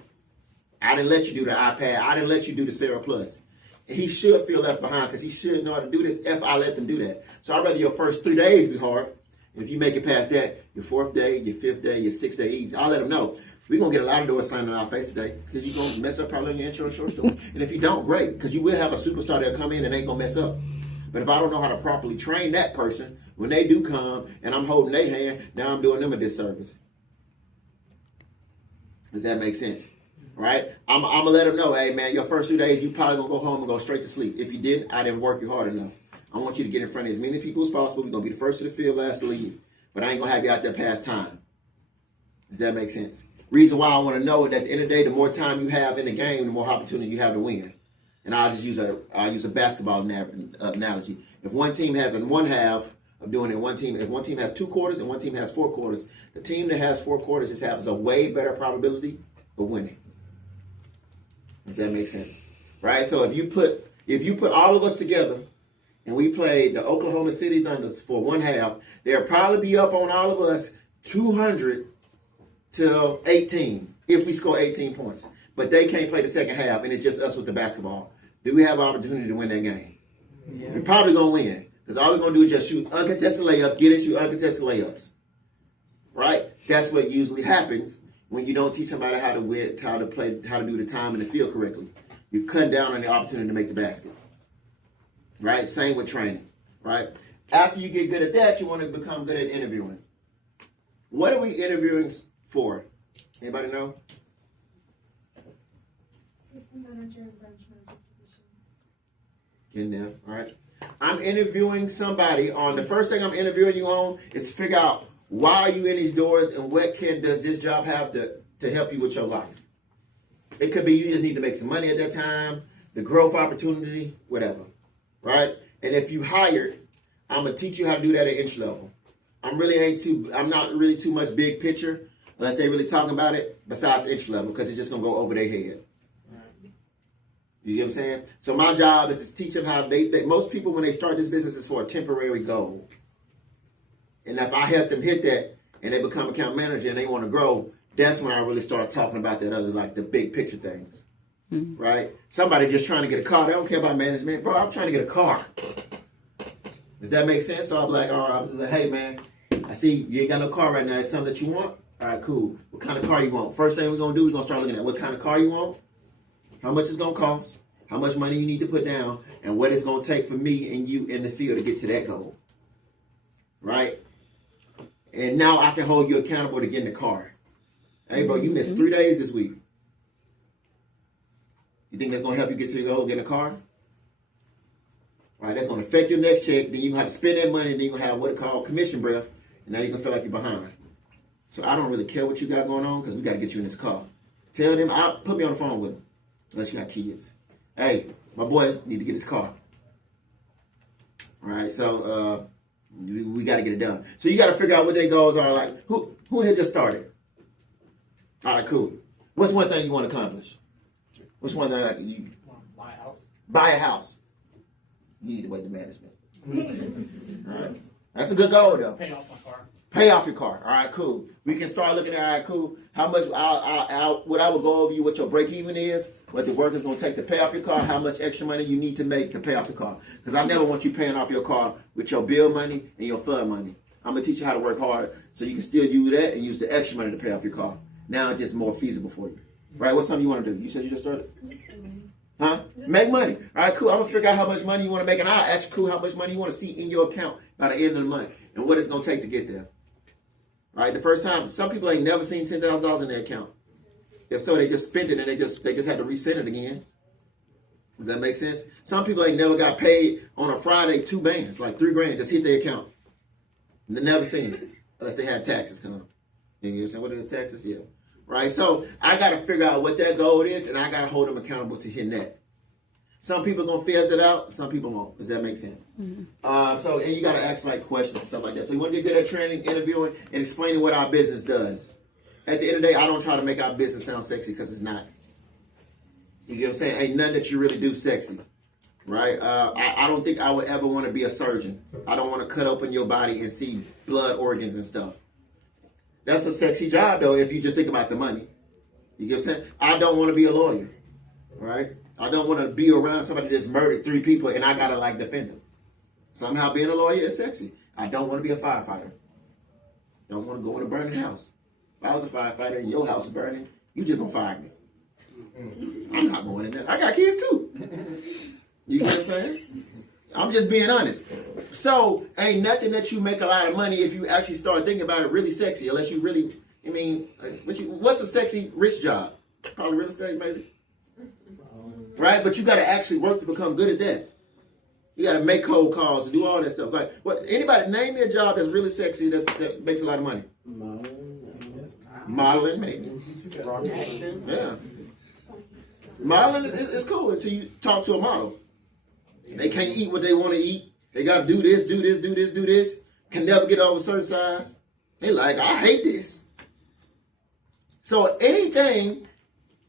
I didn't let you do the iPad. I didn't let you do the Sarah Plus. And he should feel left behind because he should know how to do this if I let them do that. So I'd rather your first 3 days be hard. And if you make it past that, your 4th day, your 5th day, your 6th day easy. I'll let them know. We're going to get a lot of doors signed in our face today because you're going to mess up probably on your intro and short story. And if you don't, great, because you will have a superstar that'll come in and ain't going to mess up. But if I don't know how to properly train that person, when they do come and I'm holding their hand, now I'm doing them a disservice. Does that make sense? Right? I'm going to let them know, hey, man, your first 2 days, you probably going to go home and go straight to sleep. If you didn't, I didn't work you hard enough. I want you to get in front of as many people as possible. We're going to be the first to the field, last to leave. But I ain't going to have you out there past time. Does that make sense? Reason why I want to know that at the end of the day, the more time you have in the game, the more opportunity you have to win. And I'll use a basketball analogy. If one team has in one half of doing it, if one team has 2 quarters and one team has 4 quarters, the team that has 4 quarters just has a way better probability of winning. Does that make sense? Right? So if you put all of us together and we played the Oklahoma City Thunders for one half, they'll probably be up on all of us 200 to 18 if we score 18 points. But they can't play the second half and it's just us with the basketball. Do we have an opportunity to win that game? Yeah. We're probably going to win because all we're going to do is just shoot uncontested layups, get in, shoot uncontested layups. Right? That's what usually happens when you don't teach somebody how to win, how to do the time in the field correctly. You cut down on the opportunity to make the baskets. Right? Same with training. Right? After you get good at that, you want to become good at interviewing. What are we interviewing for? Anybody know? Assistant manager and branch manager positions. In there, all right? I'm interviewing somebody on, the first thing I'm interviewing you on is figure out why are you in these doors and what does this job have to help you with your life. It could be you just need to make some money at that time, the growth opportunity, whatever, right? And if you hired, I'm going to teach you how to do that at entry level. I'm not really too much big picture unless they really talking about it besides entry level because it's just going to go over their head. You get what I'm saying? So my job is to teach them how most people, when they start this business, is for a temporary goal. And if I help them hit that and they become account manager and they want to grow, that's when I really start talking about that other, like the big picture things. Mm-hmm. Right? Somebody just trying to get a car. They don't care about management. Bro, I'm trying to get a car. Does that make sense? So I'm like, all right, I'm just like, hey, man, I see you ain't got no car right now. It's something that you want? All right, cool. What kind of car you want? First thing we're going to do, we're going to start looking at what kind of car you want, how much it's going to cost, how much money you need to put down, and what it's going to take for me and you in the field to get to that goal. Right? And now I can hold you accountable to getting the car. Hey, bro, you missed 3 days this week. You think that's going to help you get to your goal, get a car? Right, that's going to affect your next check. Then you're going to have to spend that money, and then you're going to have what it called commission breath, and now you're going to feel like you're behind. So I don't really care what you got going on because we got to get you in this car. Tell them, put me on the phone with them, unless you got kids. Hey, my boy need to get his car. All right, so we got to get it done. So you got to figure out what their goals are. Like, who here just started? All right, cool. What's one thing you want to accomplish? What's one thing you Buy a house. buy a house? You need to wait the management. All right, that's a good goal though. Pay off my car. Pay off your car. All right, cool. We can start looking at, all right, cool. How much, what I will go over you, what your break even is, what the work is going to take to pay off your car, how much extra money you need to make to pay off your car. Because I never want you paying off your car with your bill money and your fund money. I'm going to teach you how to work hard so you can still use that and use the extra money to pay off your car. Now it's just more feasible for you. Right? What's something you want to do? You said you just started? Huh? Make money. All right, cool. I'm going to figure out how much money you want to make, and I'll ask you how much money you want to see in your account by the end of the month and what it's going to take to get there. Right, the first time, some people ain't never seen $10,000 in their account. If so, they just spent it and they just had to resend it again. Does that make sense? Some people ain't never got paid on a Friday 2 bands, like $3,000, just hit their account. And they never seen it unless they had taxes come. You know what I'm saying? What is taxes? Yeah. Right. So I got to figure out what that goal is, and I got to hold them accountable to hitting that. Some people are gonna fizz it out. Some people won't. Does that make sense? Mm-hmm. And you gotta ask like questions and stuff like that. So you want to get good at training, interviewing, and explaining what our business does. At the end of the day, I don't try to make our business sound sexy because it's not. You get what I'm saying? Ain't nothing that you really do sexy, right? I don't think I would ever want to be a surgeon. I don't want to cut open your body and see blood organs and stuff. That's a sexy job though if you just think about the money. You get what I'm saying? I don't want to be a lawyer, right? I don't want to be around somebody that's murdered 3 people and I got to like defend them. Somehow being a lawyer is sexy. I don't want to be a firefighter. Don't want to go in a burning house. If I was a firefighter and your house is burning, you just going to fire me. I'm not going in there. I got kids too. You get what I'm saying? I'm just being honest. So ain't nothing that you make a lot of money if you actually start thinking about it really sexy. Unless you really, I mean, what's a sexy rich job? Probably real estate maybe. Right? But you got to actually work to become good at that. You got to make cold calls and do all that stuff. Like, what? Anybody name me a job that's really sexy that makes a lot of money? Modeling, maybe. Yeah. Modeling is cool until you talk to a model. They can't eat what they want to eat. They got to do this, do this, do this, do this. Can never get over a certain size. They like, I hate this. So anything,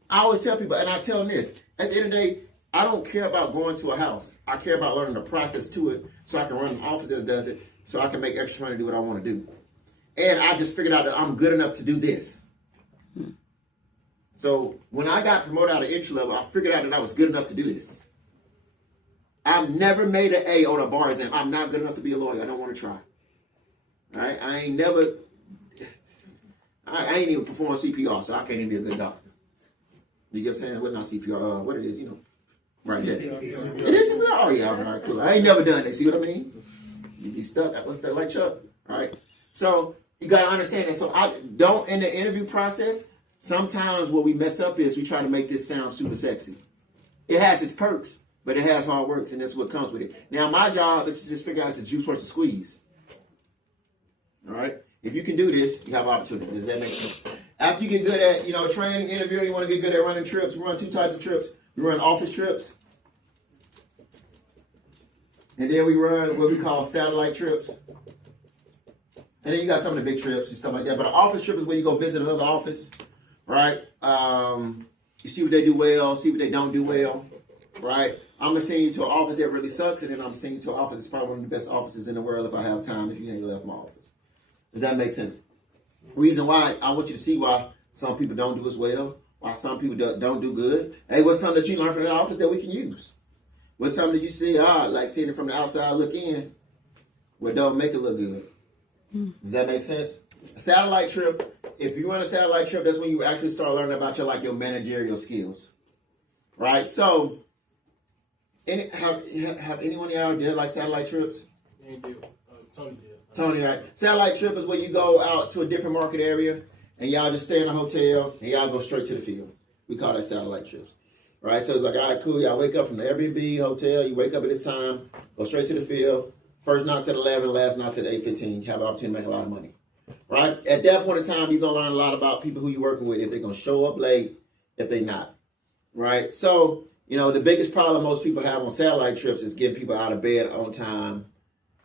I always tell people, and I tell them this, at the end of the day, I don't care about going to a house. I care about learning the process to it so I can run an office that does it, so I can make extra money to do what I want to do. And I just figured out that I'm good enough to do this. So when I got promoted out of entry level, I figured out that I was good enough to do this. I've never made an A on a bar exam. I'm not good enough to be a lawyer. I don't want to try. Right? I ain't even performed CPR, so I can't even be a good doctor. You get what I'm saying? What not CPR? What it is, you know. Right there. It is CPR? Oh, yeah, all right, cool. I ain't never done that. See what I mean? You be stuck. What's that, like Chuck? All right? So you got to understand that. So I don't, in the interview process, sometimes what we mess up is we try to make this sound super sexy. It has its perks, but it has hard works, and that's what comes with it. Now, my job is to just figure out if the juice worth the squeeze. All right? If you can do this, you have opportunity. Does that make sense? After you get good at, training, interviewing, you want to get good at running trips. We run 2 types of trips. We run office trips. And then we run what we call satellite trips. And then you got some of the big trips and stuff like that. But an office trip is where you go visit another office, right? You see what they do well, see what they don't do well. right? I'm gonna send you to an office that really sucks, and then I'm gonna send you to an office that's probably one of the best offices in the world if I have time. If you ain't left my office, does that make sense? Reason why I want you to see why some people don't do as well, why some people don't do good. Hey, what's something that you learn from that office that we can use? What's something that you see, like seeing it from the outside look in, what don't make it look good? Does that make sense? A satellite trip, if you run a satellite trip, that's when you actually start learning about your managerial skills, right? So, have anyone of y'all did like satellite trips? Yeah, Tony did. Tony, right? Satellite trip is where you go out to a different market area and y'all just stay in a hotel and y'all go straight to the field. We call that satellite trips, right? So it's like, all right, cool. Y'all wake up from the Airbnb hotel. You wake up at this time, go straight to the field. First knock at 11, last knock at 8:15. You have an opportunity to make a lot of money, right? At that point in time, you're going to learn a lot about people who you're working with, if they're going to show up late, if they're not, right? So, the biggest problem most people have on satellite trips is getting people out of bed on time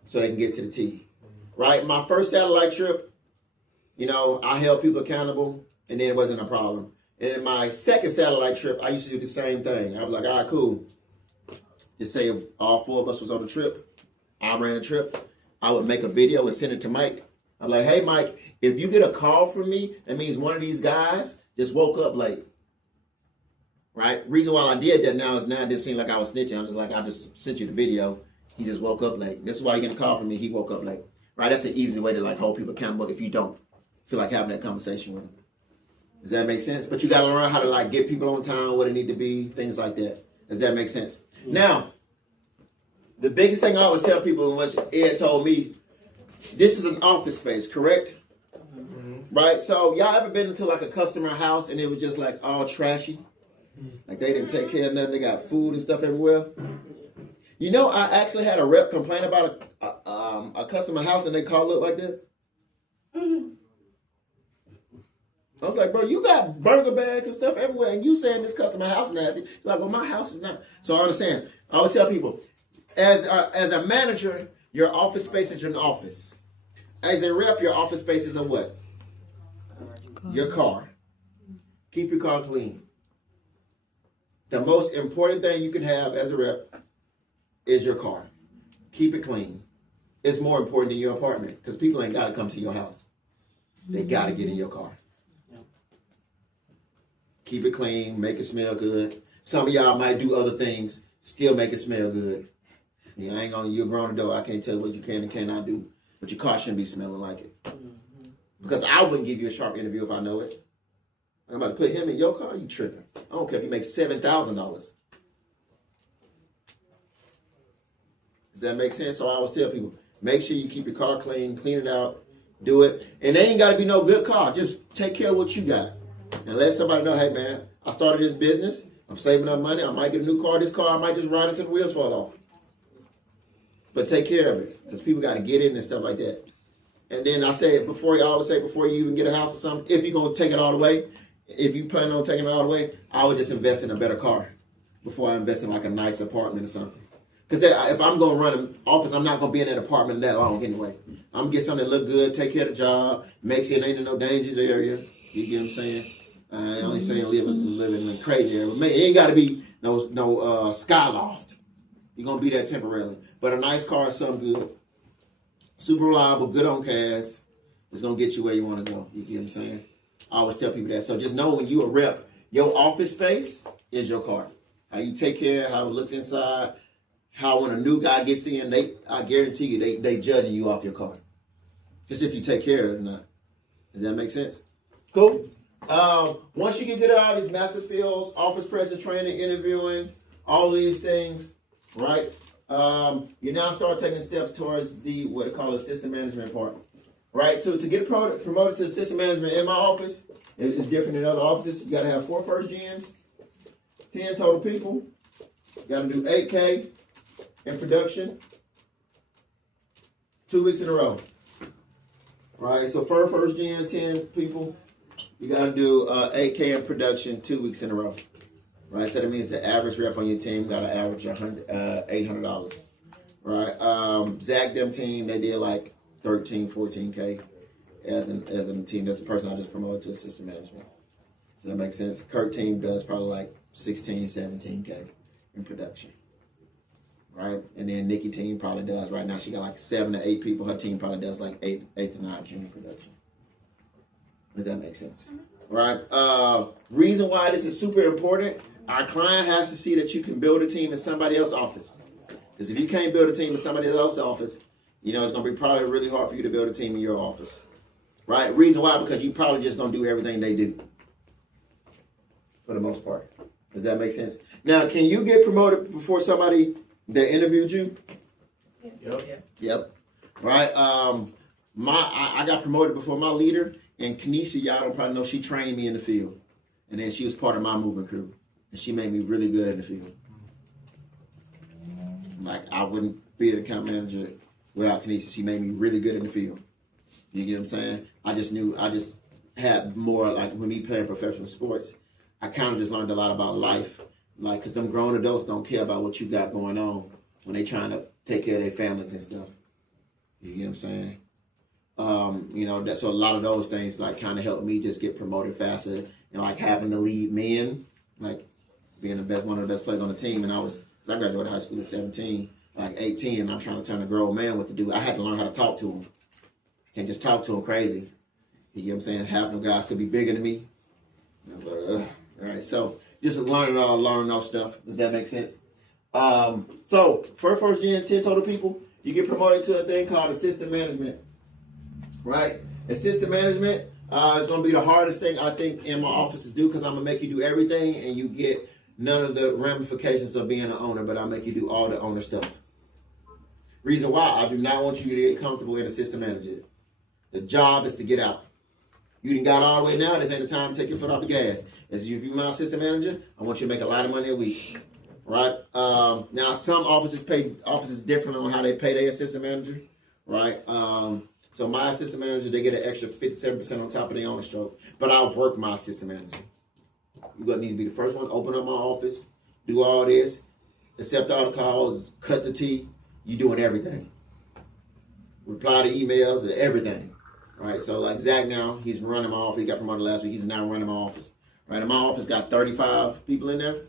so they can get to the T. Right? My first satellite trip, I held people accountable, and then it wasn't a problem. And in my second satellite trip, I used to do the same thing. I was like, all right, cool. Just say if all four of us was on the trip, I ran a trip, I would make a video and send it to Mike. I'm like, hey, Mike, if you get a call from me, that means one of these guys just woke up late. Right? Reason why I did that now it didn't seem like I was snitching. I'm just like, I just sent you the video. He just woke up late. This is why you're getting a call from me. He woke up late. Right? That's an easy way to hold people accountable if you don't feel like having that conversation with them. Does that make sense? But you got to learn how to get people on time, what it need to be, things like that. Does that make sense? Now, the biggest thing I always tell people, and what Ed told me, this is an office space, correct? Right? So y'all ever been into a customer house and it was just all trashy? Like they didn't take care of nothing. They got food and stuff everywhere. I actually had a rep complain about a customer house and they car looked like that. I was like, bro, you got burger bags and stuff everywhere, and you saying this customer house nasty. You're like, well, my house is not. So I understand. I always tell people, as a manager, your office space is your office. As a rep, your office space is a what? Your car. Keep your car clean. The most important thing you can have as a rep is your car. Keep it clean. It's more important than your apartment because people ain't got to come to your house. They got to get in your car. Keep it clean, make it smell good. Some of y'all might do other things, still make it smell good. You're grown adult, I can't tell what you can and cannot do, but your car shouldn't be smelling like it. Because I wouldn't give you a sharp interview if I know it. I'm about to put him in your car, you tripping. I don't care if you make $7,000. Does that make sense? So I always tell people, make sure you keep your car clean it out, do it. And they ain't got to be no good car. Just take care of what you got. And let somebody know, hey, man, I started this business. I'm saving up money. I might get a new car. This car, I might just ride until the wheels fall off. But take care of it because people got to get in and stuff like that. And then I say it before you even get a house or something, if you're going to take it all the way, if you plan on taking it all the way, I would just invest in a better car before I invest in a nice apartment or something. Because if I'm going to run an office, I'm not going to be in that apartment that long anyway. I'm going to get something that look good, take care of the job, make sure it ain't in no dangerous area. You get what I'm saying? I ain't saying living in a crazy area. But it ain't got to be no skyloft. You're going to be there temporarily. But a nice car is something good. Super reliable, good on cash. It's going to get you where you want to go. You get what I'm saying? I always tell people that. So just know when you a rep, your office space is your car. How you take care, how it looks inside, how when a new guy gets in, I guarantee you, they judging you off your car. Just if you take care of it or not. Does that make sense? Cool. Once you get good at all these massive fields, office presence, training, interviewing, all these things, right? You now start taking steps towards what they call assistant management part, right? So to get promoted to assistant management in my office, it's different than other offices. You got to have 4 first gens, 10 total people. You got to do 8K in production, 2 weeks in a row, right? So for first gen, 10 people. You got to do 8K in production 2 weeks in a row, right? So that means the average rep on your team got to average $800, right? Zach, them team, they did 13, 14K as a team. That's the person I just promoted to assistant management. Does that make sense? Kirk team does probably 16, 17K in production. Right? And then Nikki team probably does right now. She got like 7 to 8 people. Her team probably does like 8 to 9K in production. Does that make sense? Right? Reason why this is super important, our client has to see that you can build a team in somebody else's office. Because if you can't build a team in somebody else's office, you know, it's going to be probably really hard for you to build a team in your office. Right? Reason why, because you probably just going to do everything they do. For the most part. Does that make sense? Now, can you get promoted before somebody that interviewed you? Yep. Right? I got promoted before my leader, and Kenesha, y'all don't probably know, she trained me in the field. And then she was part of my moving crew. And she made me really good in the field. Like, I wouldn't be an account manager without Kenesha. She made me really good in the field. You get what I'm saying? I just had more, like, when me playing professional sports, I kind of just learned a lot about life. Like, because them grown adults don't care about what you got going on when they trying to take care of their families and stuff. You get what I'm saying? You know, so a lot of those things, like, kind of helped me just get promoted faster. And, like, having to lead men, like, being one of the best players on the team. And I graduated high school at 17, like 18, and I'm trying to turn a grown man what to do. I had to learn how to talk to him. Can't just talk to him crazy. You get what I'm saying? Half of them guys could be bigger than me. All right, so just learning all stuff. Does that make sense? So for first gen, 10 total people, you get promoted to a thing called assistant management. Right? Assistant management is going to be the hardest thing I think in my office to do, because I'm going to make you do everything and you get none of the ramifications of being an owner, but I'll make you do all the owner stuff. Reason why, I do not want you to get comfortable in assistant manager. The job is to get out. You done got all the way now, this ain't the time to take your foot off the gas. As if you're my assistant manager, I want you to make a lot of money a week. Right? Now, some offices pay offices different on how they pay their assistant manager. Right? So my assistant manager, they get an extra 57% on top of their owner stroke. But I'll work my assistant manager. You're going to need to be the first one to open up my office, do all this, accept all the calls, cut the tea. You doing everything. Reply to emails, everything. Right? So like Zach now, he's running my office. He got promoted last week. He's now running my office. Right? And my office got 35 people in there.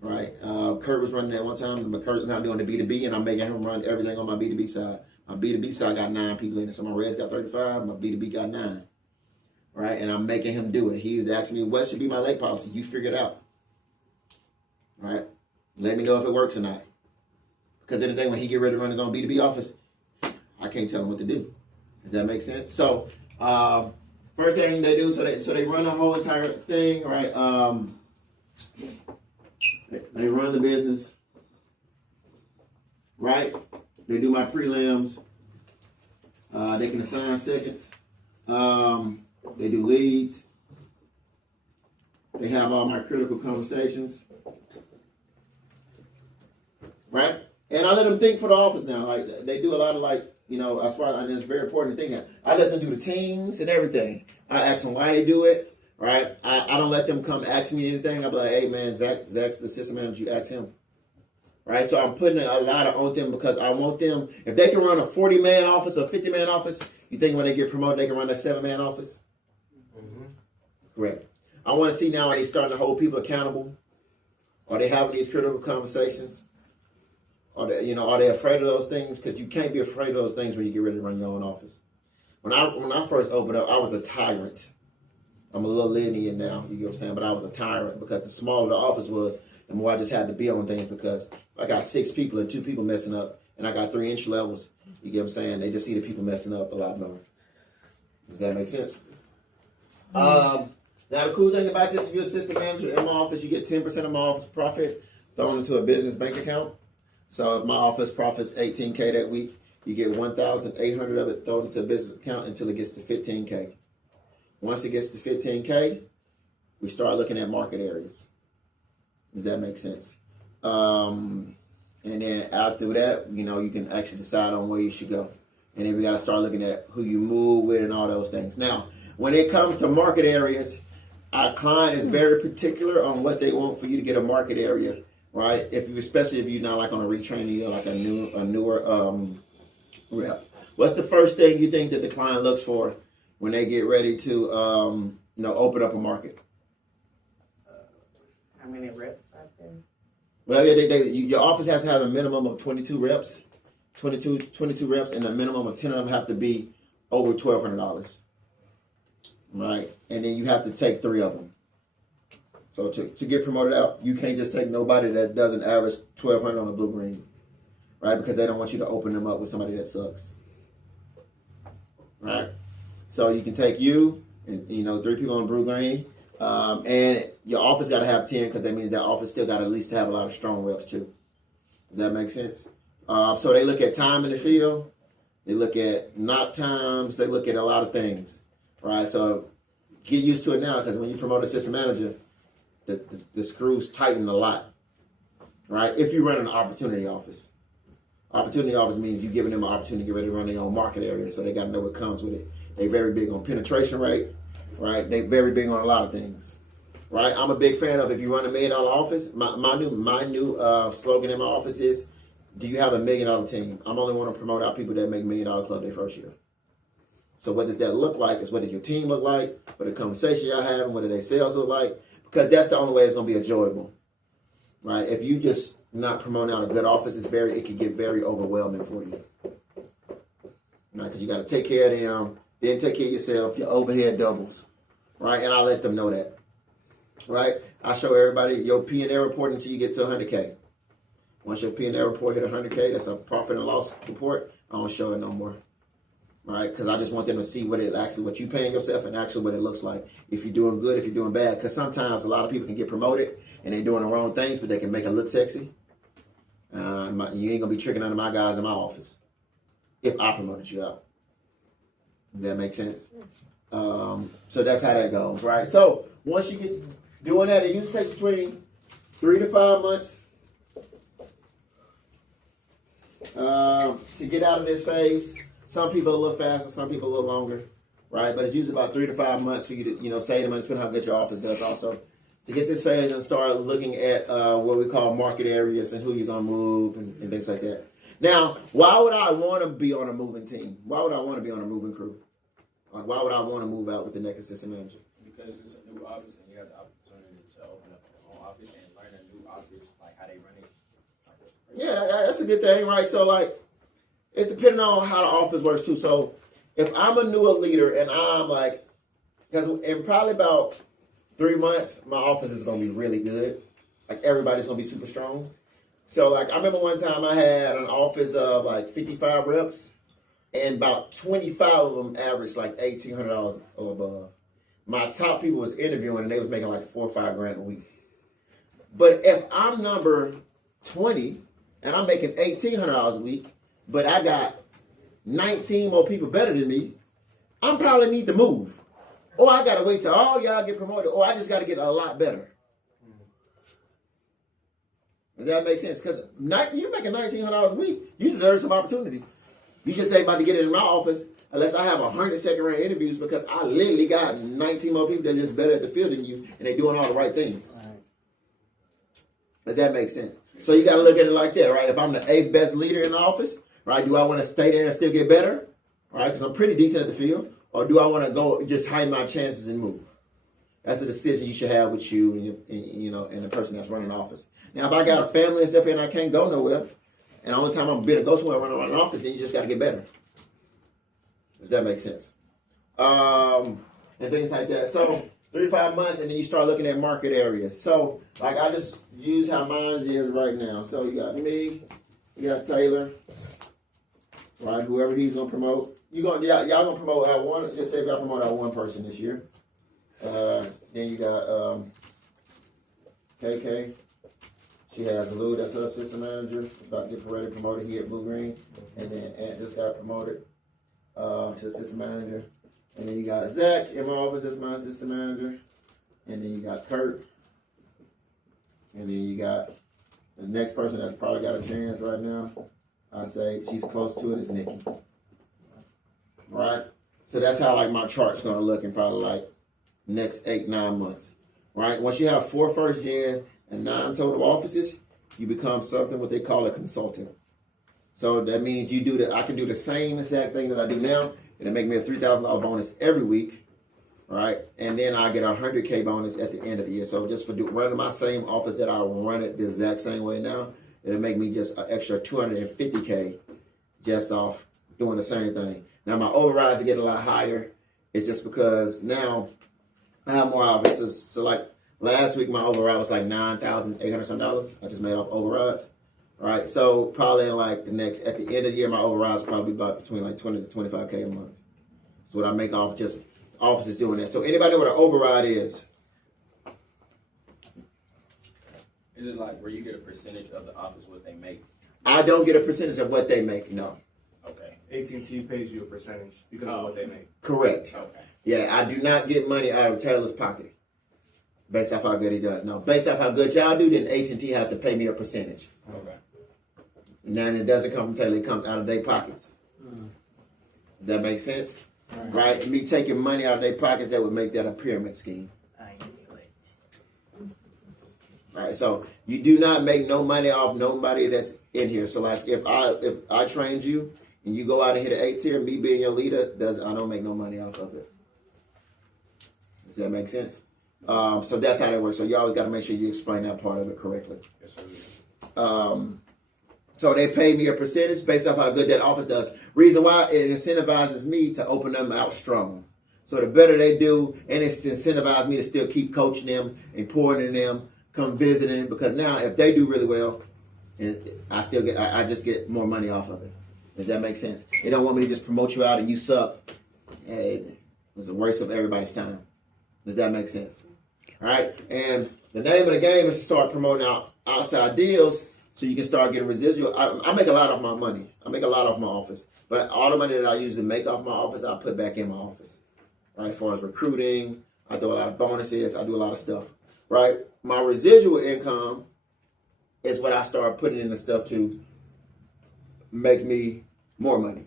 Right? Kurt was running that one time, but Kurt's now doing the B2B, and I'm making him run everything on my B2B side. My B2B side got 9 people in it. So my Reds got 35, my B2B got 9. Right? And I'm making him do it. He was asking me, what should be my late policy? You figure it out. Right? Let me know if it works or not. Because in the day when he get ready to run his own B2B office, I can't tell him what to do. Does that make sense? So, first thing they do, so they run the whole entire thing, right? They run the business, right? They do my prelims. They can assign seconds. They do leads. They have all my critical conversations, right? And I let them think for the office now. Like, they do a lot of, like, you know, as far as, and it's very important to think that I let them do the teams and everything. I ask them why they do it, right? I don't let them come ask me anything. I'll be like, hey man, Zach's the system manager, you ask him. Right? So I'm putting a lot on them because I want them, if they can run a 40-man office or 50-man office, you think when they get promoted they can run that 7-man office? Mm-hmm. Correct. I want to see now, are they starting to hold people accountable? Are they having these critical conversations? Are they afraid of those things? Because you can't be afraid of those things when you get ready to run your own office. When I first opened up, I was a tyrant. I'm a little lenient now, you get what I'm saying? But I was a tyrant because the smaller the office was, the more I just had to be on things, because I got 6 people and 2 people messing up, and I got 3 inch levels. You get what I'm saying? They just see the people messing up a lot more. Does that make sense? Now the cool thing about this, if you're assistant manager in my office, you get 10% of my office profit thrown into a business bank account. So if my office profits $18K that week, you get $1,800 of it thrown into a business account until it gets to $15K. Once it gets to $15K, we start looking at market areas. Does that make sense? And then after that, you know, you can actually decide on where you should go. And then we got to start looking at who you move with and all those things. Now, when it comes to market areas, our client is very particular on what they want for you to get a market area. Right, especially if you're not like on a retraining or like a newer rep. What's the first thing you think that the client looks for when they get ready to open up a market? How many reps I've been? Well, yeah, your office has to have a minimum of 22 reps, 22 reps, and a minimum of 10 of them have to be over $1,200, right? And then you have to take 3 of them. So to get promoted out, you can't just take nobody that doesn't average 1,200 on a blue green, right? Because they don't want you to open them up with somebody that sucks, right? So you can take you and 3 people on blue green, and your office got to have 10 because that means that office still got to at least have a lot of strong reps too. Does that make sense? So they look at time in the field, they look at knock times, they look at a lot of things, right? So get used to it now because when you promote a system manager, the screws tighten a lot, right? If you run an opportunity office. Opportunity office means you're giving them an opportunity to get ready to run their own market area, so they got to know what comes with it. They're very big on penetration rate, right? They're very big on a lot of things, right? I'm a big fan of if you run $1 million office, my new slogan in my office is, do you have $1 million team? I'm only want to promote out people that make $1 million club their first year. So what does that look like? Is what does your team look like? What the conversation y'all having? What do their sales look like? Because that's the only way it's going to be enjoyable, right? If you just not promoting out a good office, it can get very overwhelming for you, right? Because you got to take care of them, then take care of yourself. Your overhead doubles, right? And I let them know that, right? I show everybody your P&L report until you get to 100K. Once your P&L report hit 100K, that's a profit and loss report. I don't show it no more, right? Because I just want them to see what you paying yourself and actually what it looks like. If you're doing good, if you're doing bad. Because sometimes a lot of people can get promoted and they're doing the wrong things, but they can make it look sexy. You ain't gonna be tricking none of my guys in my office if I promoted you out. Does that make sense? So that's how that goes, right? So once you get doing that, it usually takes between 3 to 5 months to get out of this phase. Some people a little faster, some people a little longer, right? But it's usually about 3 to 5 months for you to, save the money, depending on how good your office does also. To get this phase and start looking at what we call market areas and who you're going to move and things like that. Now, why would I want to be on a moving team? Why would I want to be on a moving crew? Like, why would I want to move out with the next assistant manager? Because it's a new office and you have the opportunity to open up your own office and learn a new office, like how they run it. Yeah, that's a good thing, right? So, like, it's depending on how the office works, too. So, if I'm a newer leader and I'm like, because in probably about 3 months, my office is going to be really good. Like, everybody's going to be super strong. So, like, I remember one time I had an office of, like, 55 reps, and about 25 of them averaged, like, $1,800 or above. My top people was interviewing, and they was making, like, $4 or $5 grand a week. But if I'm number 20, and I'm making $1,800 a week, but I got 19 more people better than me, I probably need to move. Or I got to wait till all y'all get promoted, or I just got to get a lot better. Does that make sense? Because you're making $1,900 a week, you deserve some opportunity. You just ain't about to get it in my office unless I have 100 second-round interviews because I literally got 19 more people that are just better at the field than you, and they're doing all the right things. Right. Does that make sense? So you got to look at it like that, right? If I'm the 8th best leader in the office, right, do I want to stay there and still get better, right? Because I'm pretty decent at the field. Or do I want to go just hide my chances and move? That's a decision you should have with you and the person that's running the office. Now, if I got a family and stuff and I can't go nowhere, and the only time I'm going to be able to go somewhere running an office, then you just got to get better. Does that make sense? And things like that. So 3 to 5 months, and then you start looking at market areas. So, like, I just use how mine is right now. So you got me, you got Taylor, right? Whoever he's gonna promote, y'all gonna promote out one. Just say if y'all promote out one person this year. Then you got KK. She has Lou, that's her assistant manager. About to get ready promoted. He at Blue Green, and then Ant just got promoted to assistant manager. And then you got Zach in my office, that's my assistant manager. And then you got Kurt. And then you got the next person that's probably got a chance right now. I'd say she's close to it is Nikki. Right? So that's how like my chart's gonna look in probably like next 8-9 months. Right? Once you have 4 first gen and 9 total offices, you become something what they call a consultant. So that means I can do the same exact thing that I do now. It'll make me a $3,000 bonus every week, All right, and then I get a 100K bonus at the end of the year. So just for running my same office that I run it the exact same way now, it'll make me just an extra 250K just off doing the same thing. Now my overrides get a lot higher. It's just because now I have more offices. So like last week, my override was like $9,800 some dollars. I just made off overrides. All right, so probably in like at the end of the year, my overrides probably about between like 20 to 25K a month. So what I make off just offices doing that. So anybody know what an override is? Is it like where you get a percentage of the office what they make? I don't get a percentage of what they make. No. Okay. AT&T pays you a percentage because of what they make. Correct. Okay. Yeah, I do not get money out of Taylor's pocket based off how good he does. No, based off how good y'all do, then AT&T has to pay me a percentage. Okay. And then it doesn't come from Taylor; it comes out of their pockets. Does that make sense? Right? And me taking money out of their pockets, that would make that a pyramid scheme. I knew it. Right? So you do not make no money off nobody that's in here. So like if I trained you and you go out and hit an A tier, me being your leader, I don't make no money off of it. Does that make sense? So that's how that works. So you always got to make sure you explain that part of it correctly. Yes, sir. So they pay me a percentage based off how good that office does. Reason why it incentivizes me to open them out strong. So the better they do, and it's incentivizes me to still keep coaching them and pouring in them, come visiting, because now if they do really well, and I just get more money off of it. Does that make sense? They don't want me to just promote you out and you suck. It was a waste of everybody's time. Does that make sense? All right. And the name of the game is to start promoting outside deals so you can start getting residual. I make a lot off my money. I make a lot off my office. But all the money that I usually make off my office, I put back in my office. Right? As far as recruiting, I do a lot of bonuses. I do a lot of stuff. Right? My residual income is what I start putting in the stuff to make me more money.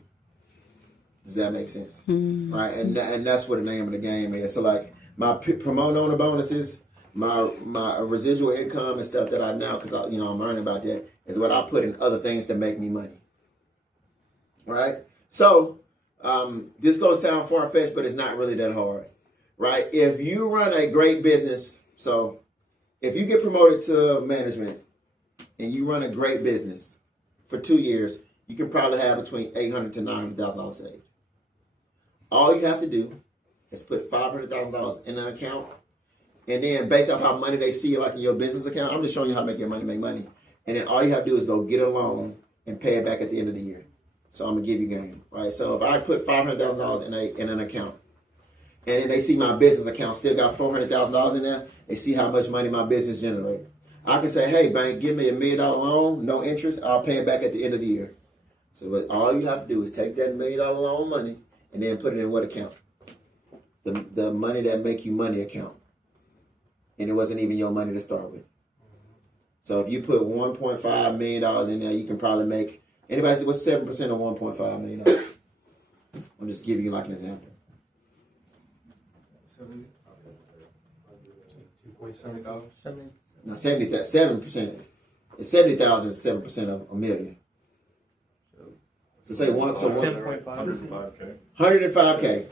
Does that make sense? Mm-hmm. Right? And that's what the name of the game is. So like my promote owner bonuses, my residual income and stuff that I now, because I'm learning about that, is what I put in other things that make me money. Right? So this gonna sound far-fetched, but it's not really that hard. Right? If you run a great business, so if you get promoted to management and you run a great business for 2 years, you can probably have between $800,000 to $900,000 saved. All you have to do is put $500,000 in an account, and then based off how money they see like in your business account, I'm just showing you how to make your money make money. And then all you have to do is go get a loan and pay it back at the end of the year. So I'm gonna give you game, right? So if I put $500,000 in an account, and then they see my business account still got $400,000 in there, they see how much money my business generates. I can say, hey, bank, give me $1 million loan, no interest. I'll pay it back at the end of the year. So all you have to do is take that $1 million loan money and then put it in what account? The money that make you money account. And it wasn't even your money to start with. So if you put $1.5 million in there, you can probably make, anybody say what's 7% of $1.5 million? I'm just giving you like an example. 2.70,000. Now 7%. It's 70,000 is 7% of $1 million. So say one, so 105K. 105K,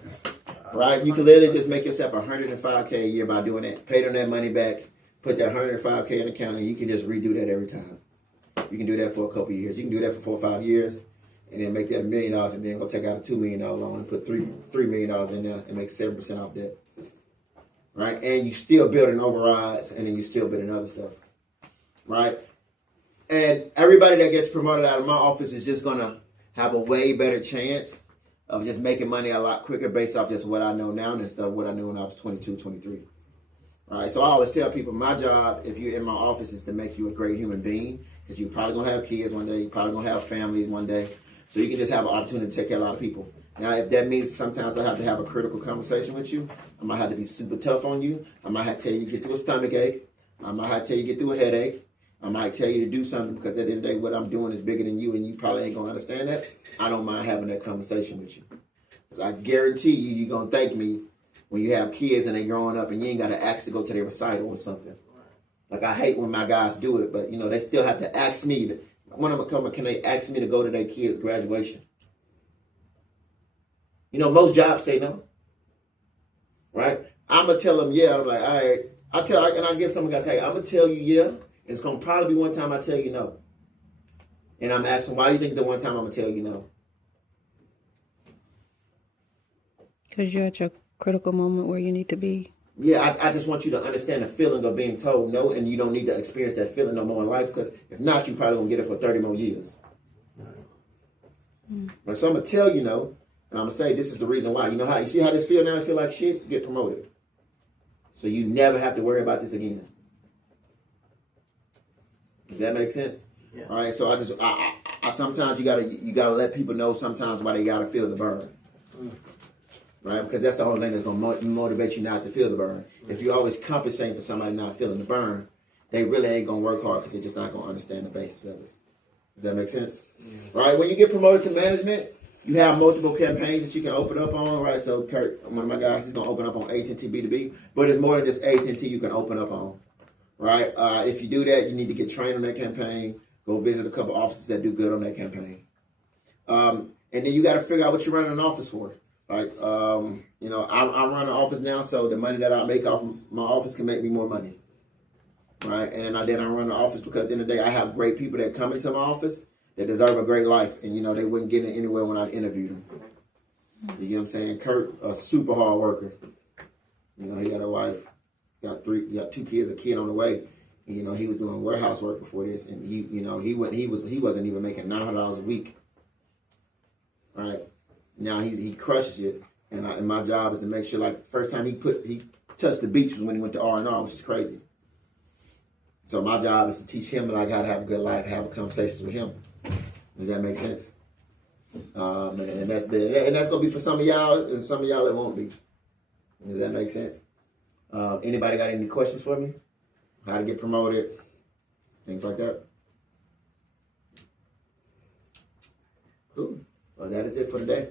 right? You can literally just make yourself 105K a year by doing that. Pay them that money back, put that 105K in the account, and you can just redo that every time. You can do that for a couple of years. You can do that for 4 or 5 years, and then make that $1 million, and then go take out a $2 million loan and put $3 million in there and make 7% off that. Right? And you still building overrides, and then you still building other stuff. Right? And everybody that gets promoted out of my office is just going to have a way better chance of just making money a lot quicker based off just what I know now than stuff what I knew when I was 22, 23. Right? So I always tell people my job, if you're in my office, is to make you a great human being, because you're probably going to have kids one day. You're probably going to have families one day. So you can just have an opportunity to take care of a lot of people. Now, if that means sometimes I have to have a critical conversation with you, I might have to be super tough on you. I might have to tell you to get through a stomach ache. I might have to tell you to get through a headache. I might tell you to do something because at the end of the day, what I'm doing is bigger than you and you probably ain't going to understand that. I don't mind having that conversation with you. Because I guarantee you're going to thank me when you have kids and they growing up and you ain't got to ask to go to their recital or something. Like, I hate when my guys do it, but, they still have to ask me. When I'm coming, can they ask me to go to their kids' graduation? Most jobs say no. right? I'm gonna tell them, yeah. I'm like, all right. I give some guys, hey, I'm gonna tell you, yeah. And it's gonna probably be one time I tell you no. And I'm asking, why do you think the one time I'm gonna tell you no? Because you're at your critical moment where you need to be. Yeah, I just want you to understand the feeling of being told no, and you don't need to experience that feeling no more in life, because if not, you probably gonna get it for 30 more years. But so I'm gonna tell you no, and I'm gonna say this is the reason why. You see how this feel now? I feel like shit. Get promoted, so you never have to worry about this again. Does that make sense? Yeah. All right. So I sometimes you gotta let people know sometimes why they gotta feel the burn. Right? Because that's the only thing that's going to motivate you not to feel the burn. If you're always compensating for somebody not feeling the burn, they really ain't going to work hard because they're just not going to understand the basis of it. Does that make sense? Yeah. Right? When you get promoted to management, you have multiple campaigns that you can open up on. Right? So Kurt, one of my guys, he's going to open up on AT&T B2B. But it's more than just AT&T you can open up on. Right? If you do that, you need to get trained on that campaign. Go visit a couple offices that do good on that campaign. And then you got to figure out what you're running an office for. Like, I run an office now, so the money that I make off my office can make me more money, right? And then I run the office because at the end of the day, I have great people that come into my office that deserve a great life, and, they wouldn't get it anywhere when I interviewed them. You know what I'm saying? Kurt, a super hard worker. He got a wife, got 2 kids, a kid on the way. And, he was doing warehouse work before this, and he wasn't even making $900 a week, right? Now he crushes it, and my job is to make sure, like, the first time he touched the beach was when he went to R&R, which is crazy. So my job is to teach him like how to have a good life, have conversations with him. Does that make sense? And that's gonna be for some of y'all, and some of y'all it won't be. Does that make sense? Anybody got any questions for me? How to get promoted, things like that. Cool. Well, that is it for today.